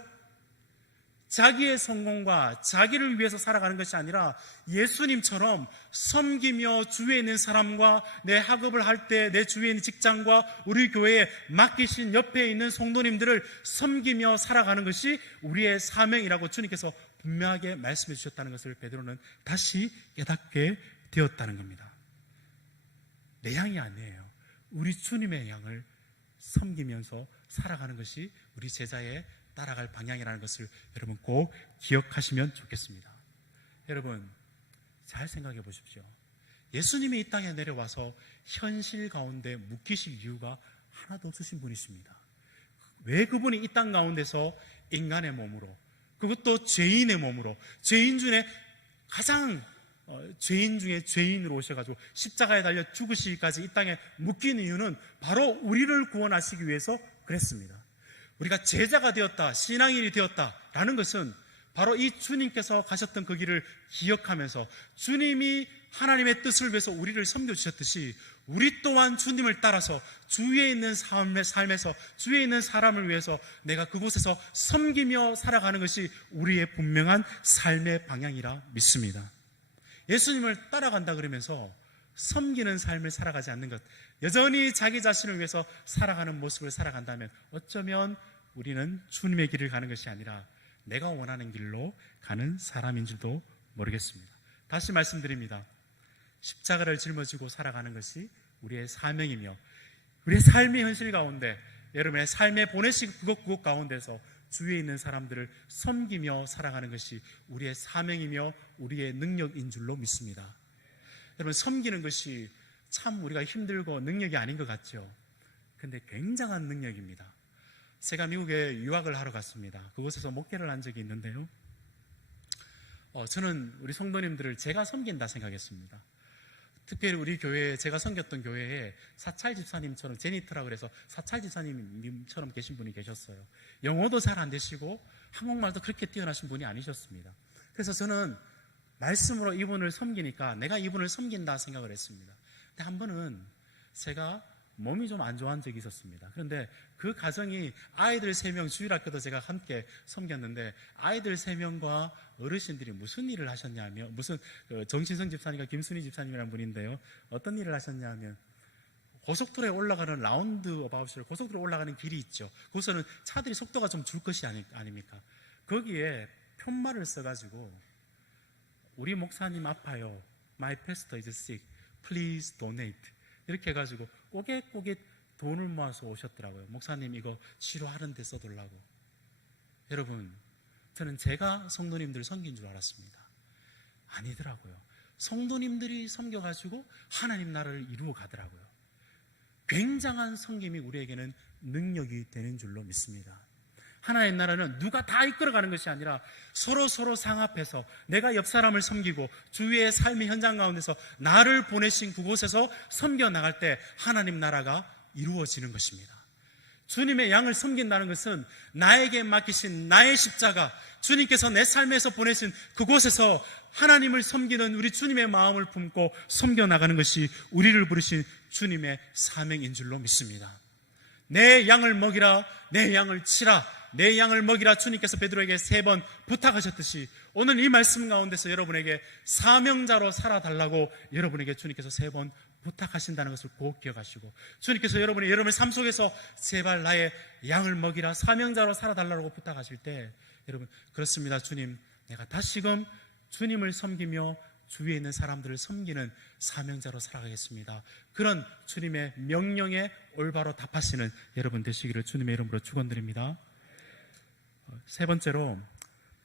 자기의 성공과 자기를 위해서 살아가는 것이 아니라 예수님처럼 섬기며 주위에 있는 사람과 내 학업을 할 때 내 주위에 있는 직장과 우리 교회에 맡기신 옆에 있는 성도님들을 섬기며 살아가는 것이 우리의 사명이라고 주님께서 분명하게 말씀해 주셨다는 것을 베드로는 다시 깨닫게 되었다는 겁니다. 내 양이 아니에요. 우리 주님의 양을 섬기면서 살아가는 것이 우리 제자의 따라갈 방향이라는 것을 여러분 꼭 기억하시면 좋겠습니다. 여러분 잘 생각해 보십시오. 예수님이 이 땅에 내려와서 현실 가운데 묵히실 이유가 하나도 없으신 분이십니다. 왜 그분이 이 땅 가운데서 인간의 몸으로, 그것도 죄인의 몸으로, 죄인 중에 가장 죄인 중에 죄인으로 오셔가지고 십자가에 달려 죽으시기까지 이 땅에 묵힌 이유는 바로 우리를 구원하시기 위해서 그랬습니다. 우리가 제자가 되었다, 신앙인이 되었다라는 것은 바로 이 주님께서 가셨던 그 길을 기억하면서 주님이 하나님의 뜻을 위해서 우리를 섬겨주셨듯이 우리 또한 주님을 따라서 주위에 있는 삶에서 주위에 있는 사람을 위해서 내가 그곳에서 섬기며 살아가는 것이 우리의 분명한 삶의 방향이라 믿습니다. 예수님을 따라간다 그러면서 섬기는 삶을 살아가지 않는 것, 여전히 자기 자신을 위해서 살아가는 모습을 살아간다면 어쩌면 우리는 주님의 길을 가는 것이 아니라 내가 원하는 길로 가는 사람인 줄도 모르겠습니다. 다시 말씀드립니다. 십자가를 짊어지고 살아가는 것이 우리의 사명이며 우리의 삶의 현실 가운데 여러분의 삶의 보내신 그곳 가운데서 주위에 있는 사람들을 섬기며 살아가는 것이 우리의 사명이며 우리의 능력인 줄로 믿습니다. 여러분 섬기는 것이 참 우리가 힘들고 능력이 아닌 것 같죠. 그런데 굉장한 능력입니다. 제가 미국에 유학을 하러 갔습니다. 그곳에서 목회를 한 적이 있는데요. 저는 우리 성도님들을 제가 섬긴다 생각했습니다. 특별히 우리 교회에, 제가 섬겼던 교회에 사찰 집사님처럼, 제니터라 그래서 사찰 집사님처럼 계신 분이 계셨어요. 영어도 잘 안 되시고 한국말도 그렇게 뛰어나신 분이 아니셨습니다. 그래서 저는 말씀으로 이분을 섬기니까 내가 이분을 섬긴다 생각을 했습니다. 근데 한 번은 제가 몸이 좀 안 좋아한 적이 있었습니다. 그런데 그 가정이 아이들 3명, 주일학교도 제가 함께 섬겼는데 아이들 3명과 어르신들이 무슨 일을 하셨냐면, 무슨 정신성 집사님과 김순희 집사님이라는 분인데요, 어떤 일을 하셨냐면 고속도로에 올라가는 라운드어바웃을, 고속도로에 올라가는 길이 있죠. 거기서는 차들이 속도가 좀 줄 것이 아닙니까? 거기에 편말을 써가지고 우리 목사님 아파요, My pastor is sick, please donate, 이렇게 해가지고 꼬깃꼬깃 돈을 모아서 오셨더라고요. 목사님 이거 치료하는 데 써달라고. 여러분, 저는 제가 성도님들 섬긴 줄 알았습니다. 아니더라고요. 성도님들이 섬겨가지고 하나님 나라를 이루어 가더라고요. 굉장한 섬김이 우리에게는 능력이 되는 줄로 믿습니다. 하나님 나라는 누가 다 이끌어가는 것이 아니라 서로 상합해서 내가 옆 사람을 섬기고 주위의 삶의 현장 가운데서 나를 보내신 그곳에서 섬겨 나갈 때 하나님 나라가 이루어지는 것입니다. 주님의 양을 섬긴다는 것은 나에게 맡기신 나의 십자가, 주님께서 내 삶에서 보내신 그곳에서 하나님을 섬기는 우리 주님의 마음을 품고 섬겨 나가는 것이 우리를 부르신 주님의 사명인 줄로 믿습니다. 내 양을 먹이라, 내 양을 치라, 내 양을 먹이라 주님께서 베드로에게 3번 부탁하셨듯이 오늘 이 말씀 가운데서 여러분에게 사명자로 살아달라고 여러분에게 주님께서 3번 부탁하신다는 것을 꼭 기억하시고, 주님께서 여러분의 삶 속에서 제발 나의 양을 먹이라, 사명자로 살아달라고 부탁하실 때, 여러분, 그렇습니다 주님, 내가 다시금 주님을 섬기며 주위에 있는 사람들을 섬기는 사명자로 살아가겠습니다. 그런 주님의 명령에 올바로 답하시는 여러분 되시기를 주님의 이름으로 축원드립니다. 3번째로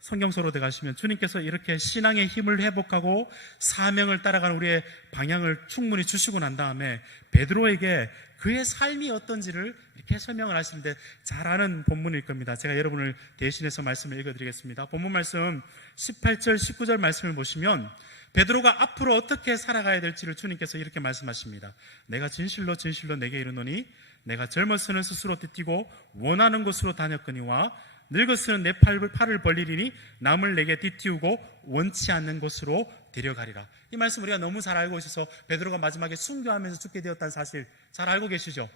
성경서로 들어가시면 주님께서 이렇게 신앙의 힘을 회복하고 사명을 따라가는 우리의 방향을 충분히 주시고 난 다음에 베드로에게 그의 삶이 어떤지를 이렇게 설명을 하시는데 잘 아는 본문일 겁니다. 제가 여러분을 대신해서 말씀을 읽어드리겠습니다. 본문 말씀 18절 19절 말씀을 보시면 베드로가 앞으로 어떻게 살아가야 될지를 주님께서 이렇게 말씀하십니다. 내가 진실로 내게 이르노니 내가 젊어서는 스스로 띠뛰고 원하는 곳으로 다녔거니와 늙었으면 내 팔을 벌리리니 남을 내게 띠띠우고 원치 않는 곳으로 데려가리라. 이 말씀 우리가 너무 잘 알고 있어서 베드로가 마지막에 순교하면서 죽게 되었다는 사실 잘 알고 계시죠?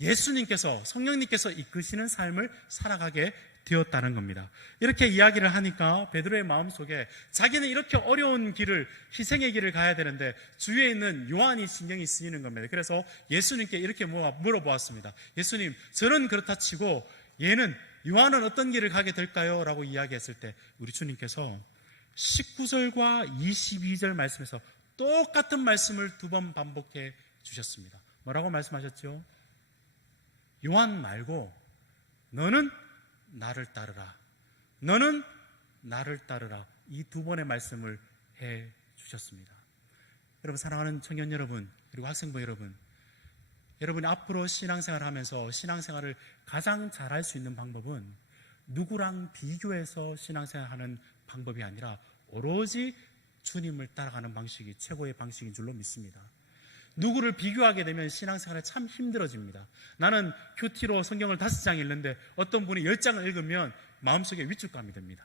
예수님께서, 성령님께서 이끄시는 삶을 살아가게 되었다는 겁니다. 이렇게 이야기를 하니까 베드로의 마음속에 자기는 이렇게 어려운 길을, 희생의 길을 가야 되는데 주위에 있는 요한이 신경이 쓰이는 겁니다. 그래서 예수님께 이렇게 물어보았습니다. 예수님, 저는 그렇다 치고 요한은 어떤 길을 가게 될까요? 라고 이야기했을 때 우리 주님께서 19절과 22절 말씀에서 똑같은 말씀을 2번 반복해 주셨습니다. 뭐라고 말씀하셨죠? 요한 말고 너는 나를 따르라, 너는 나를 따르라, 이 2번의 말씀을 해 주셨습니다. 여러분, 사랑하는 청년 여러분, 그리고 학생부 여러분, 여러분이 앞으로 신앙생활을 하면서 신앙생활을 가장 잘할 수 있는 방법은 누구랑 비교해서 신앙생활하는 방법이 아니라 오로지 주님을 따라가는 방식이 최고의 방식인 줄로 믿습니다. 누구를 비교하게 되면 신앙생활이 참 힘들어집니다. 나는 큐티로 성경을 5장 읽는데 어떤 분이 10장을 읽으면 마음속에 위축감이 됩니다.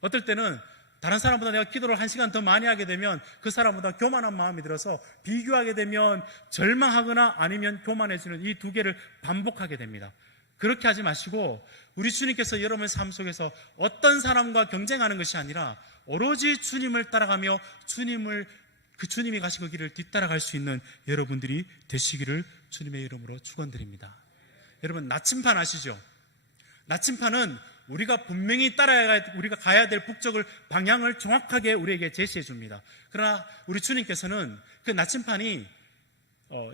어떨 때는 다른 사람보다 내가 기도를 1시간 더 많이 하게 되면 그 사람보다 교만한 마음이 들어서 비교하게 되면 절망하거나 아니면 교만해지는 이 2개를 반복하게 됩니다. 그렇게 하지 마시고 우리 주님께서 여러분의 삶 속에서 어떤 사람과 경쟁하는 것이 아니라 오로지 주님을 따라가며 주님이 가신 그 길을 뒤따라갈 수 있는 여러분들이 되시기를 주님의 이름으로 축원드립니다. 여러분, 나침판 아시죠? 나침판은 우리가 분명히 우리가 가야 될 북쪽을 방향을 정확하게 우리에게 제시해 줍니다. 그러나 우리 주님께서는 그 나침판이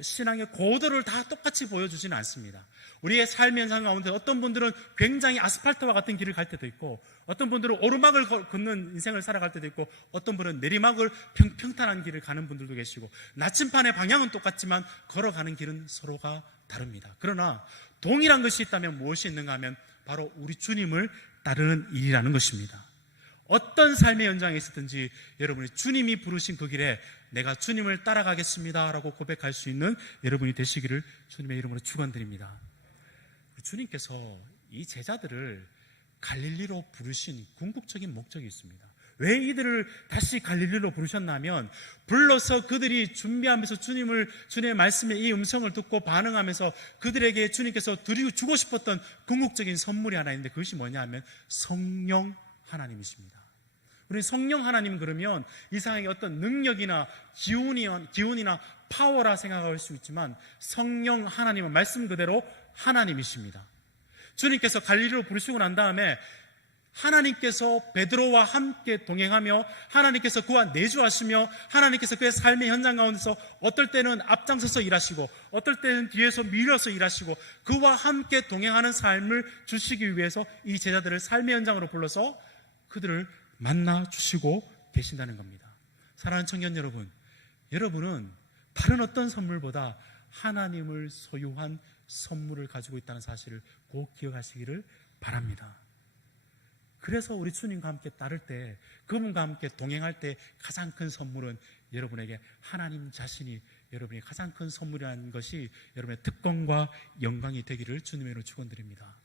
신앙의 고도를 다 똑같이 보여주지는 않습니다. 우리의 삶의 현상 가운데 어떤 분들은 굉장히 아스팔트와 같은 길을 갈 때도 있고, 어떤 분들은 오르막을 걷는 인생을 살아갈 때도 있고, 어떤 분은 내리막을 평탄한 길을 가는 분들도 계시고, 나침판의 방향은 똑같지만 걸어가는 길은 서로가 다릅니다. 그러나 동일한 것이 있다면 무엇이 있는가 하면 바로 우리 주님을 따르는 일이라는 것입니다. 어떤 삶의 현장에 있었든지 여러분이 주님이 부르신 그 길에 내가 주님을 따라가겠습니다 라고 고백할 수 있는 여러분이 되시기를 주님의 이름으로 축원드립니다. 주님께서 이 제자들을 갈릴리로 부르신 궁극적인 목적이 있습니다. 왜 이들을 다시 갈릴리로 부르셨냐면, 불러서 그들이 준비하면서 주님의 말씀에 이 음성을 듣고 반응하면서 그들에게 주님께서 드리고 주고 싶었던 궁극적인 선물이 하나 있는데, 그것이 뭐냐 하면 성령 하나님이십니다. 우리 성령 하나님 그러면 이상하게 어떤 능력이나 기운이나 파워라 생각할 수 있지만, 성령 하나님은 말씀 그대로 하나님이십니다. 주님께서 갈릴리로 부르시고 난 다음에 하나님께서 베드로와 함께 동행하며 하나님께서 그와 내주하시며 하나님께서 그의 삶의 현장 가운데서 어떨 때는 앞장서서 일하시고 어떨 때는 뒤에서 밀어서 일하시고 그와 함께 동행하는 삶을 주시기 위해서 이 제자들을 삶의 현장으로 불러서 그들을 만나 주시고 계신다는 겁니다. 사랑하는 청년 여러분, 여러분은 다른 어떤 선물보다 하나님을 소유한 선물을 가지고 있다는 사실을 꼭 기억하시기를 바랍니다. 그래서 우리 주님과 함께 따를 때, 그분과 함께 동행할 때 가장 큰 선물은 여러분에게 하나님 자신이 여러분의 가장 큰 선물이라는 것이 여러분의 특권과 영광이 되기를 주님으로 축원드립니다.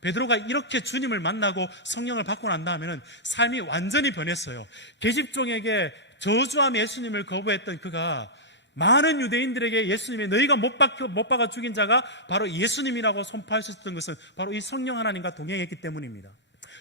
베드로가 이렇게 주님을 만나고 성령을 받고 난 다음에는 삶이 완전히 변했어요. 계집종에게 저주하며 예수님을 거부했던 그가 많은 유대인들에게 예수님의 너희가 못 박아 죽인 자가 바로 예수님이라고 선포하셨던 것은 바로 이 성령 하나님과 동행했기 때문입니다.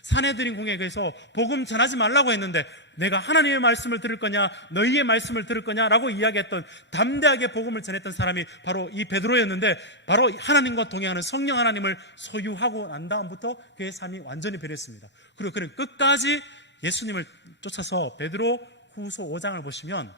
사내들인 공회에서 복음 전하지 말라고 했는데 내가 하나님의 말씀을 들을 거냐 너희의 말씀을 들을 거냐라고 이야기했던, 담대하게 복음을 전했던 사람이 바로 이 베드로였는데, 바로 하나님과 동행하는 성령 하나님을 소유하고 난 다음부터 그의 삶이 완전히 변했습니다. 그리고 그는 끝까지 예수님을 쫓아서 베드로 후서 5장을 보시면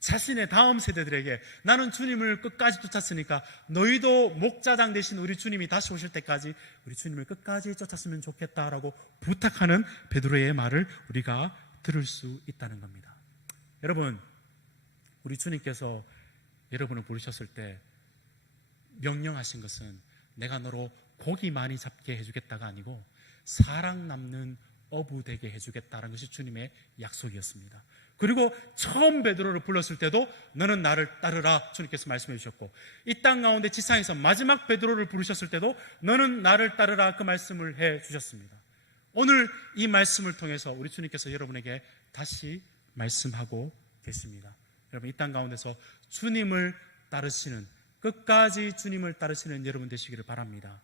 자신의 다음 세대들에게 나는 주님을 끝까지 쫓았으니까 너희도 목자장 되신 우리 주님이 다시 오실 때까지 우리 주님을 끝까지 쫓았으면 좋겠다라고 부탁하는 베드로의 말을 우리가 들을 수 있다는 겁니다. 여러분, 우리 주님께서 여러분을 부르셨을 때 명령하신 것은 내가 너로 고기 많이 잡게 해주겠다가 아니고 사랑 남는 어부 되게 해주겠다는 것이 주님의 약속이었습니다. 그리고 처음 베드로를 불렀을 때도 너는 나를 따르라 주님께서 말씀해 주셨고, 이 땅 가운데 지상에서 마지막 베드로를 부르셨을 때도 너는 나를 따르라 그 말씀을 해 주셨습니다. 오늘 이 말씀을 통해서 우리 주님께서 여러분에게 다시 말씀하고 계십니다. 여러분, 이 땅 가운데서 주님을 따르시는, 끝까지 주님을 따르시는 여러분 되시기를 바랍니다.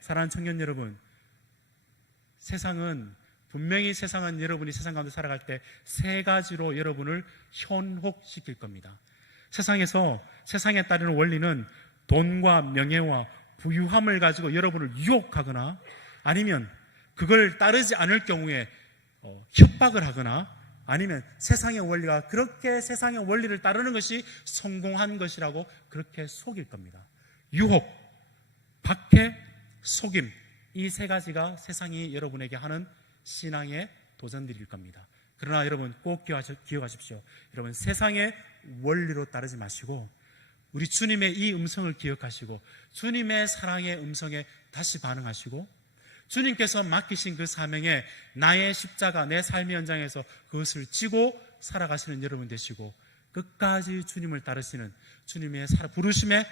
사랑하는 청년 여러분, 분명히 세상은 여러분이 세상 가운데 살아갈 때 세 가지로 여러분을 현혹시킬 겁니다. 세상에 따르는 원리는 돈과 명예와 부유함을 가지고 여러분을 유혹하거나, 아니면 그걸 따르지 않을 경우에 협박을 하거나, 아니면 세상의 원리가 그렇게 세상의 원리를 따르는 것이 성공한 것이라고 그렇게 속일 겁니다. 유혹, 박해, 속임, 이 세 가지가 세상이 여러분에게 하는 신앙의 도전들일 겁니다. 그러나 여러분 꼭 기억하십시오. 여러분, 세상의 원리로 따르지 마시고 우리 주님의 이 음성을 기억하시고 주님의 사랑의 음성에 다시 반응하시고 주님께서 맡기신 그 사명에 나의 십자가, 내 삶의 현장에서 그것을 지고 살아가시는 여러분 되시고, 끝까지 주님을 따르시는 주님의 부르심에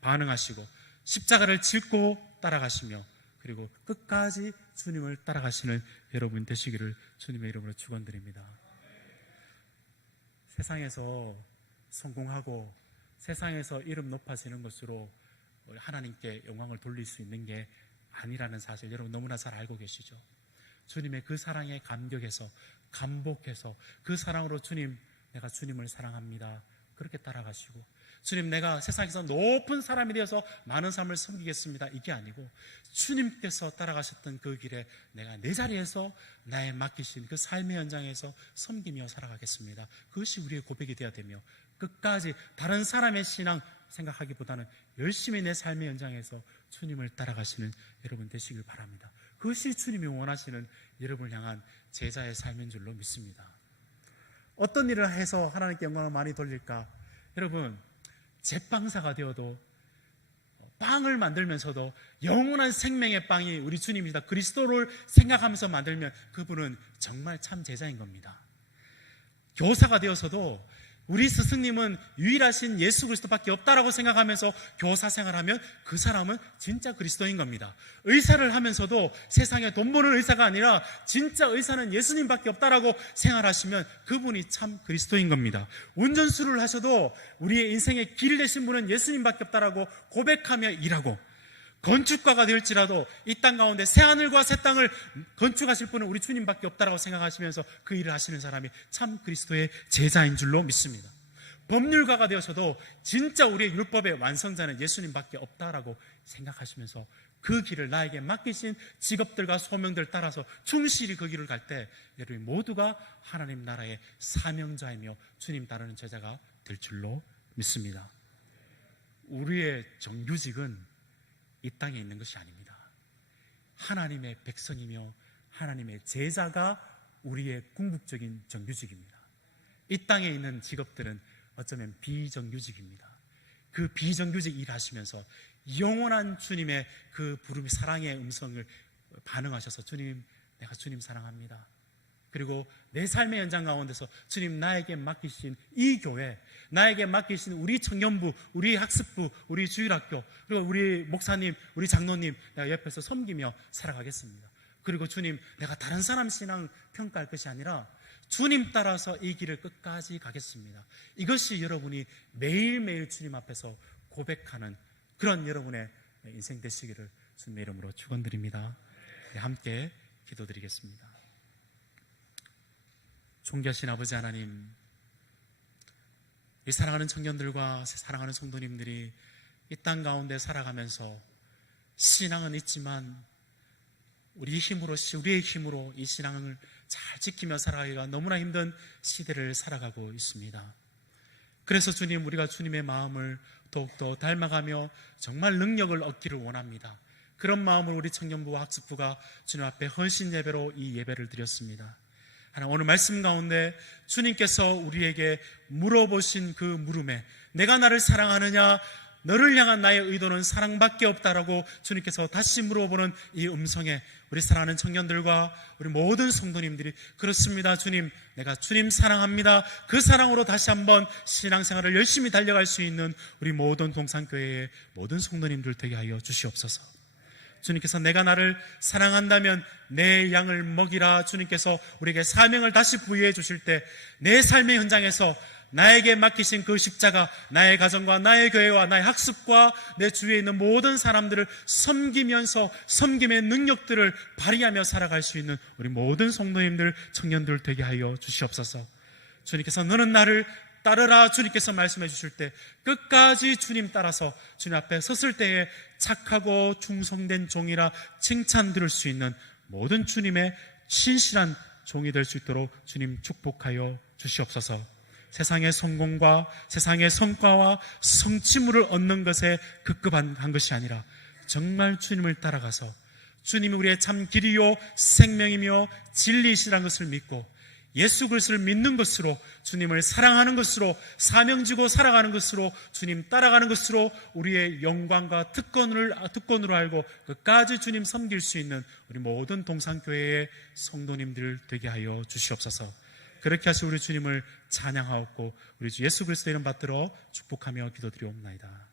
반응하시고 십자가를 짊고 따라가시며 그리고 끝까지 주님을 따라가시는 여러분 되시기를 주님의 이름으로 축원드립니다. 세상에서 성공하고 세상에서 이름 높아지는 것으로 하나님께 영광을 돌릴 수 있는 게 아니라는 사실 여러분 너무나 잘 알고 계시죠. 주님의 그 사랑에 감격해서 감복해서 그 사랑으로 주님, 내가 주님을 사랑합니다, 그렇게 따라가시고, 주님, 내가 세상에서 높은 사람이 되어서 많은 사람을 섬기겠습니다, 이게 아니고 주님께서 따라가셨던 그 길에 내가 내 자리에서 나의 맡기신 그 삶의 현장에서 섬기며 살아가겠습니다, 그것이 우리의 고백이 되어야 되며, 끝까지 다른 사람의 신앙 생각하기보다는 열심히 내 삶의 현장에서 주님을 따라가시는 여러분 되시길 바랍니다. 그것이 주님이 원하시는 여러분을 향한 제자의 삶인 줄로 믿습니다. 어떤 일을 해서 하나님께 영광을 많이 돌릴까? 여러분, 제빵사가 되어도 빵을 만들면서도 영원한 생명의 빵이 우리 주님이다, 그리스도를 생각하면서 만들면 그분은 정말 참 제자인 겁니다. 교사가 되어서도 우리 스승님은 유일하신 예수 그리스도밖에 없다라고 생각하면서 교사 생활하면 그 사람은 진짜 그리스도인 겁니다. 의사를 하면서도 세상에 돈 버는 의사가 아니라 진짜 의사는 예수님밖에 없다라고 생활하시면 그분이 참 그리스도인 겁니다. 운전수를 하셔도 우리의 인생의 길 되신 분은 예수님밖에 없다라고 고백하며 일하고, 건축가가 될지라도 이 땅 가운데 새하늘과 새 땅을 건축하실 분은 우리 주님밖에 없다라고 생각하시면서 그 일을 하시는 사람이 참 그리스도의 제자인 줄로 믿습니다. 법률가가 되어서도 진짜 우리의 율법의 완성자는 예수님밖에 없다라고 생각하시면서 그 길을 나에게 맡기신 직업들과 소명들 따라서 충실히 그 길을 갈 때 여러분 모두가 하나님 나라의 사명자이며 주님 따르는 제자가 될 줄로 믿습니다. 우리의 정규직은 이 땅에 있는 것이 아닙니다. 하나님의 백성이며 하나님의 제자가 우리의 궁극적인 정규직입니다. 이 땅에 있는 직업들은 어쩌면 비정규직입니다. 그 비정규직 일하시면서 영원한 주님의 그 부름의 사랑의 음성을 반응하셔서 주님, 내가 주님 사랑합니다. 그리고 내 삶의 현장 가운데서 주님 나에게 맡기신 이 교회, 나에게 맡기신 우리 청년부, 우리 학습부, 우리 주일학교, 그리고 우리 목사님, 우리 장로님 내가 옆에서 섬기며 살아가겠습니다. 그리고 주님, 내가 다른 사람 신앙 평가할 것이 아니라 주님 따라서 이 길을 끝까지 가겠습니다. 이것이 여러분이 매일매일 주님 앞에서 고백하는 그런 여러분의 인생 되시기를 주님의 이름으로 축원드립니다. 네, 함께 기도드리겠습니다. 존귀하신 아버지 하나님, 이 사랑하는 청년들과 사랑하는 성도님들이 이 땅 가운데 살아가면서 신앙은 있지만 우리의 힘으로 이 신앙을 잘 지키며 살아가기가 너무나 힘든 시대를 살아가고 있습니다. 그래서 주님, 우리가 주님의 마음을 더욱더 닮아가며 정말 능력을 얻기를 원합니다. 그런 마음으로 우리 청년부와 학습부가 주님 앞에 헌신 예배로 이 예배를 드렸습니다. 하나님, 오늘 말씀 가운데 주님께서 우리에게 물어보신 그 물음에 내가 나를 사랑하느냐, 너를 향한 나의 의도는 사랑밖에 없다라고 주님께서 다시 물어보는 이 음성에 우리 사랑하는 청년들과 우리 모든 성도님들이 그렇습니다 주님, 내가 주님 사랑합니다, 그 사랑으로 다시 한번 신앙생활을 열심히 달려갈 수 있는 우리 모든 동산교회의 모든 성도님들 되게 하여 주시옵소서. 주님께서 내가 나를 사랑한다면 내 양을 먹이라 주님께서 우리에게 사명을 다시 부여해 주실 때 내 삶의 현장에서 나에게 맡기신 그 십자가, 나의 가정과 나의 교회와 나의 학습과 내 주위에 있는 모든 사람들을 섬기면서 섬김의 능력들을 발휘하며 살아갈 수 있는 우리 모든 성도님들, 청년들 되게 하여 주시옵소서. 주님께서 너는 나를 따르라 주님께서 말씀해 주실 때 끝까지 주님 따라서 주님 앞에 섰을 때에 착하고 충성된 종이라 칭찬 들을 수 있는 모든 주님의 신실한 종이 될 수 있도록 주님 축복하여 주시옵소서. 세상의 성공과 세상의 성과와 성취물을 얻는 것에 급급한 것이 아니라 정말 주님을 따라가서 주님이 우리의 참 길이요 생명이며 진리이시라는 것을 믿고 예수 그리스도를 믿는 것으로, 주님을 사랑하는 것으로, 사명지고 살아가는 것으로, 주님 따라가는 것으로 우리의 영광과 특권으로 알고 끝까지 주님 섬길 수 있는 우리 모든 동산교회의 성도님들 되게 하여 주시옵소서. 그렇게 하시 우리 주님을 찬양하옵고 우리 주 예수 그리스도 이름 받들어 축복하며 기도드리옵나이다.